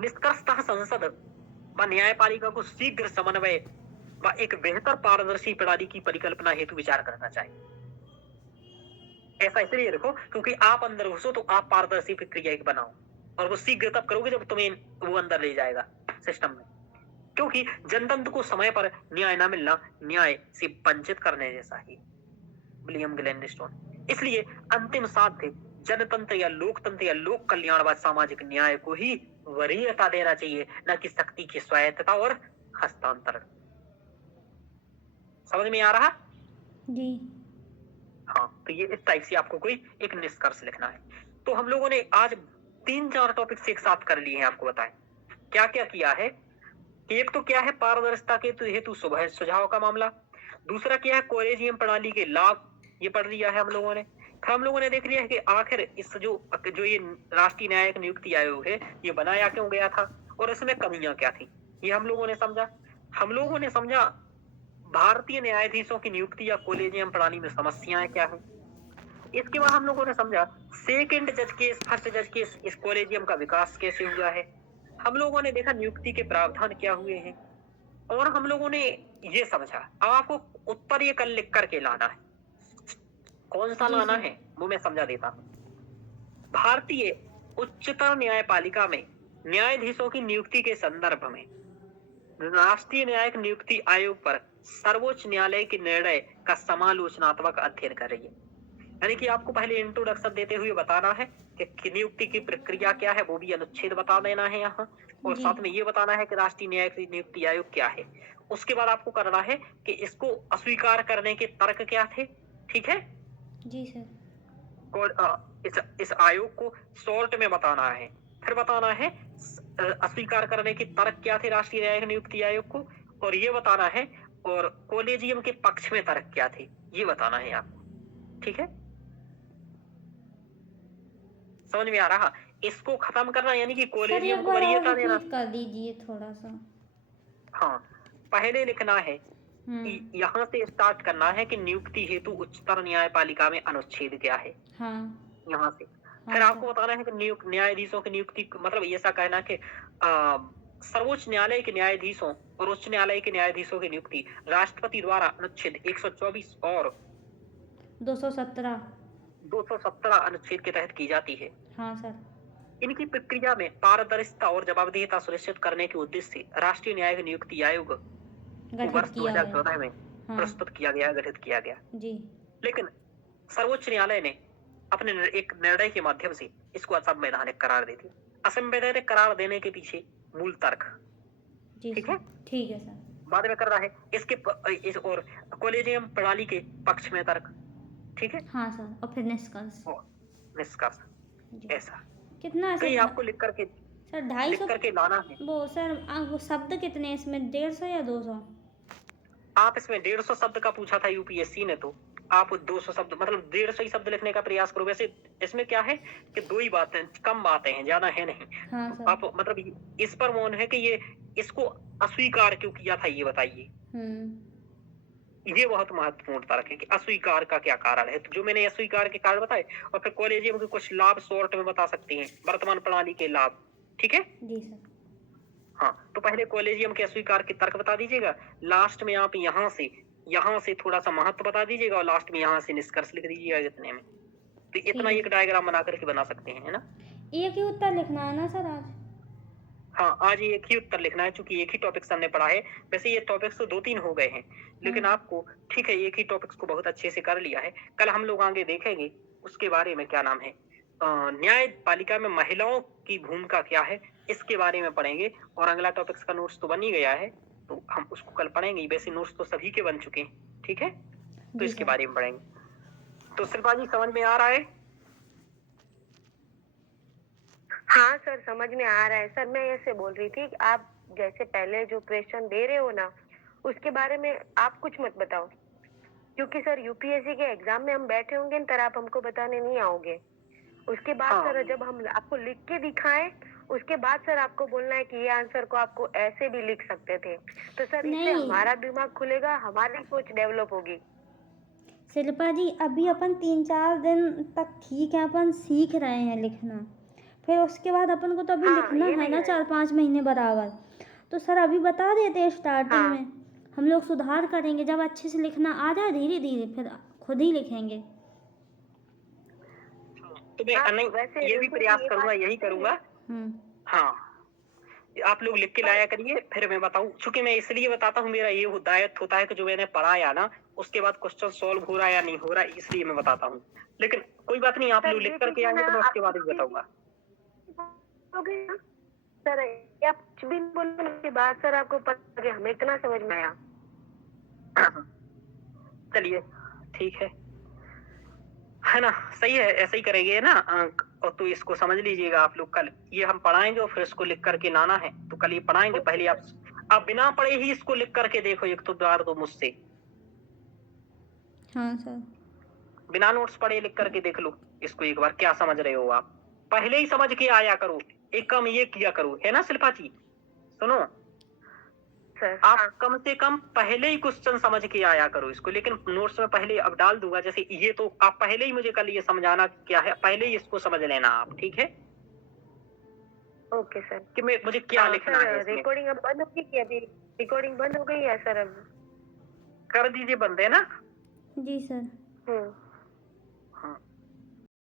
निष्कर्षतः संसद व न्यायपालिका को शीघ्र समन्वय व एक बेहतर पारदर्शी प्रणाली की परिकल्पना हेतु विचार करना चाहिए। ऐसा इसलिए रखो क्योंकि आप अंदर घुसो तो आप पारदर्शी प्रक्रिया एक बनाओ, और वो शीघ्र तब करोगे जब तुम्हें वो अंदर ले जाएगा सिस्टम में। क्योंकि जनतंत्र को समय पर न्याय न मिलना न्याय से वंचित करने जैसा ही। William Gladstone. इसलिए अंतिम साध्य जनतंत्र या लोक कल्याण व सामाजिक न्याय को ही वरीयता देना चाहिए, न कि शक्ति की स्वायत्तता और हस्तांतरण। समझ में आ रहा? जी। हाँ, तो ये इस टाइप से आपको कोई एक निष्कर्ष लिखना है। तो हम लोगों ने आज 3-4 टॉपिक्स एक साथ कर लिए हैं। आपको बताएं क्या क्या किया है। एक तो क्या है पारदर्शिता के हेतु सुझाव का मामला। दूसरा क्या है कॉलेजियम प्रणाली के लाभ, ये पढ़ लिया है हम लोगों ने। फिर हम लोगों ने देख लिया है कि आखिर इस जो ये राष्ट्रीय न्यायिक नियुक्ति आयोग है, ये बनाया क्यों गया था और इसमें कमियां क्या थी, ये हम लोगों ने समझा। हम लोगों ने समझा भारतीय न्यायाधीशों की नियुक्ति या कॉलेजियम प्रणाली में समस्याएं क्या है। इसके बाद हम लोगों ने समझा सेकंड जज केस, फर्स्ट जज केस, इस कॉलेजियम का विकास कैसे हुआ है। हम लोगों ने देखा नियुक्ति के प्रावधान क्या हुए हैं, और हम लोगों ने ये समझा। अब आपको उत्तर ये कल लिख करके लाना है, कौन सा लाना है वो मैं समझा देता हूँ। भारतीय उच्चतम न्यायपालिका में न्यायाधीशों की नियुक्ति के संदर्भ में राष्ट्रीय न्यायिक नियुक्ति आयोग पर सर्वोच्च न्यायालय के निर्णय का समालोचनात्मक अध्ययन कर रही है। यानी कि आपको पहले इंट्रोडक्शन देते हुए बताना है कि नियुक्ति की प्रक्रिया क्या है, वो भी अनुच्छेद बता देना है यहाँ, और साथ में ये बताना है कि राष्ट्रीय न्यायिक नियुक्ति आयोग क्या है। उसके बाद आपको करना है कि इसको अस्वीकार करने के तर्क क्या थे। ठीक है जी सर। इस आयोग को शॉर्ट में बताना है। फिर बताना है अस्वीकार करने के तर्क क्या थे राष्ट्रीय न्यायिक नियुक्ति आयोग को, और ये बताना है, और कॉलेजियम के पक्ष में तर्क क्या थे ये बताना है आपको। ठीक है, समझ में आ रहा? इसको खत्म करना यानी कि सर एक कॉलेजियम को बार और वरीयता देना। रिपीट कर दीजिए थोड़ा सा। हाँ, पहले लिखना है हम्म। कि यहाँ से स्टार्ट करना है कि नियुक्ति हेतु उच्चतर न्यायपालिका में अनुच्छेद क्या है, हाँ यहाँ से। हाँ फिर आपको सर। बताना है कि न्यायाधीशों की नियुक्ति, मतलब ऐसा कहना कि सर्वोच्च न्यायालय के न्यायाधीशों और उच्च न्यायालय के न्यायाधीशों की नियुक्ति राष्ट्रपति द्वारा अनुच्छेद 124 और 217। 217 अनुच्छेद के तहत की जाती है। हाँ सर। इनकी प्रक्रिया में पारदर्शिता और जवाबदेहिता सुनिश्चित करने के उद्देश्य से राष्ट्रीय न्यायिक नियुक्ति आयोग को गठित वर्ष किया गया। 2014 में हाँ प्रस्तुत किया गया, गठित किया गया। जी। लेकिन सर्वोच्च न्यायालय ने अपने एक निर्णय के माध्यम से इसको असंवैधानिक करार दे दिया। असंवैधानिक करार देने के पीछे मूल तर्क, जी ठीक सर। है, ठीक है सर। बाद में कर रहा है इस और कॉलेजियम प्रणाली के पक्ष में तर्क, ठीक है, हाँ सर, और फिर निष्कर्ष। और निष्कर्ष जी। ऐसा। कितना है तो ये सर? आपको लिख करके सर 250 लाना है। वो सर वो शब्द कितने हैं इसमें, 150 या 200? आप इसमें 150 शब्द का पूछा था यूपीएससी ने, तो आप 200 शब्द मतलब 150 ही शब्द लिखने का प्रयास करो। वैसे इसमें क्या है कि 2 ही बातें, कम बातें हैं, ज्यादा है नहीं। हाँ तो सर। आप मतलब इस पर मौन है कि ये इसको अस्वीकार क्यों किया था ये बताइए। ये बहुत महत्वपूर्ण तर्क है कि अस्वीकार का क्या कारण है। तो जो मैंने अस्वीकार के कारण बताए, और फिर कॉलेजियम के कुछ लाभ शॉर्ट में बता सकते हैं, वर्तमान प्रणाली के लाभ, ठीक है। जी सर। हाँ, तो पहले कॉलेजियम के अस्वीकार के तर्क बता दीजिएगा, लास्ट में आप यहाँ से थोड़ा सा महत्व बता दीजिएगा, और लास्ट में यहाँ से निष्कर्ष लिख दीजिएगा इतने में। तो इतना ठीक एक डायग्राम बना करके बना सकते हैं, है ना। एक ही उत्तर लिखना है ना सर आज? हाँ, आज एक ही उत्तर लिखना है, क्योंकि एक ही टॉपिक्स हमने पढ़ा है। वैसे ये टॉपिक्स तो 2-3 हो गए हैं, लेकिन आपको ठीक है एक ही टॉपिक्स को बहुत अच्छे से कर लिया है। कल हम लोग आगे देखेंगे उसके बारे में, क्या नाम है, न्यायपालिका में महिलाओं की भूमिका क्या है, इसके बारे में पढ़ेंगे। और अगला टॉपिक्स का नोट्स तो बन ही गया है, तो हम उसको कल पढ़ेंगे। वैसे नोट्स तो सभी के बन चुके हैं, ठीक है, तो इसके बारे में पढ़ेंगे। तो शिल्पा जी समझ में आ रहा है? हाँ सर, समझ में आ रहा है सर। मैं ऐसे बोल रही थी कि आप जैसे पहले जो क्वेश्चन दे रहे हो ना, उसके बारे में आप कुछ मत बताओ, क्योंकि सर यूपीएससी के एग्जाम में हम बैठे होंगे तर आप हमको बताने नहीं आओगे। उसके बाद हाँ। सर जब हम आपको लिख के दिखाएं, उसके बाद सर आपको बोलना है कि ये आंसर को आपको ऐसे भी लिख सकते थे। तो सर इससे नहीं। हमारा दिमाग खुलेगा, हमारी सोच डेवलप होगी। शिल्पा जी अभी अपन 3-4 दिन तक ठीक है, अपन सीख रहे हैं लिखना, फिर उसके बाद अपन को तो अभी हाँ, लिखना ये है नहीं ना है। 4-5 महीने बराबर। तो सर अभी बता देते हैं स्टार्टिंग हाँ। में, हम लोग सुधार करेंगे। जब अच्छे से लिखना आ जाए धीरे धीरे फिर खुद ही लिखेंगे। तो मैं हाँ, नहीं, वैसे ये भी बिल्कुल प्रयास ये करूंगा, बात यही सही है। करूंगा। हाँ, आप लोग लिख के लाया करिए, फिर मैं बताऊं। चूंकि मैं इसलिए बताता हूँ, मेरा ये दायित्व होता है कि जो मैंने पढ़ाया ना, उसके बाद क्वेश्चन सॉल्व हो रहा है या नहीं हो रहा है, इसलिए मैं बताता हूँ। लेकिन कोई बात नहीं, आप सर लोग ये लिख करके चीजें आएंगे ना तो मैं उसके आपको बाद ही बताऊंगा। सर ये आप कुछ भी बोलने के बाद सर आपको पता कि हमें इतना समझ में आया। चलिए ठीक है ना, सही है, ऐसे ही करेंगे ना। और तो इसको समझ लीजिएगा आप लोग, कल ये हम पढ़ाएंगे और फिर इसको लिख करके लाना है। तो कल ये पढ़ाएंगे, पहले आप बिना पढ़े ही इसको लिख करके देखो, एक तो बार दो मुझसे। हाँ सर। बिना नोट्स पढ़े लिख करके देख लो इसको एक बार, क्या समझ रहे हो आप। पहले ही समझ के आया करो, एक काम ये किया करो, है ना शिल्पा जी। सुनो सर आप कम से कम पहले ही क्वेश्चन समझ के आया करो इसको। लेकिन नोट्स में पहले अब डाल दूंगा, जैसे ये तो आप पहले ही मुझे कल ये समझाना क्या है, पहले ही इसको समझ लेना आप, ठीक है। Okay sir. कि मुझे क्या लिखना है इसमें। रिकॉर्डिंग अब बंद होगी कि अभी रिकॉर्डिंग बंद हो गई है सर? अब कर दीजिए बंद, है ना। जी सर।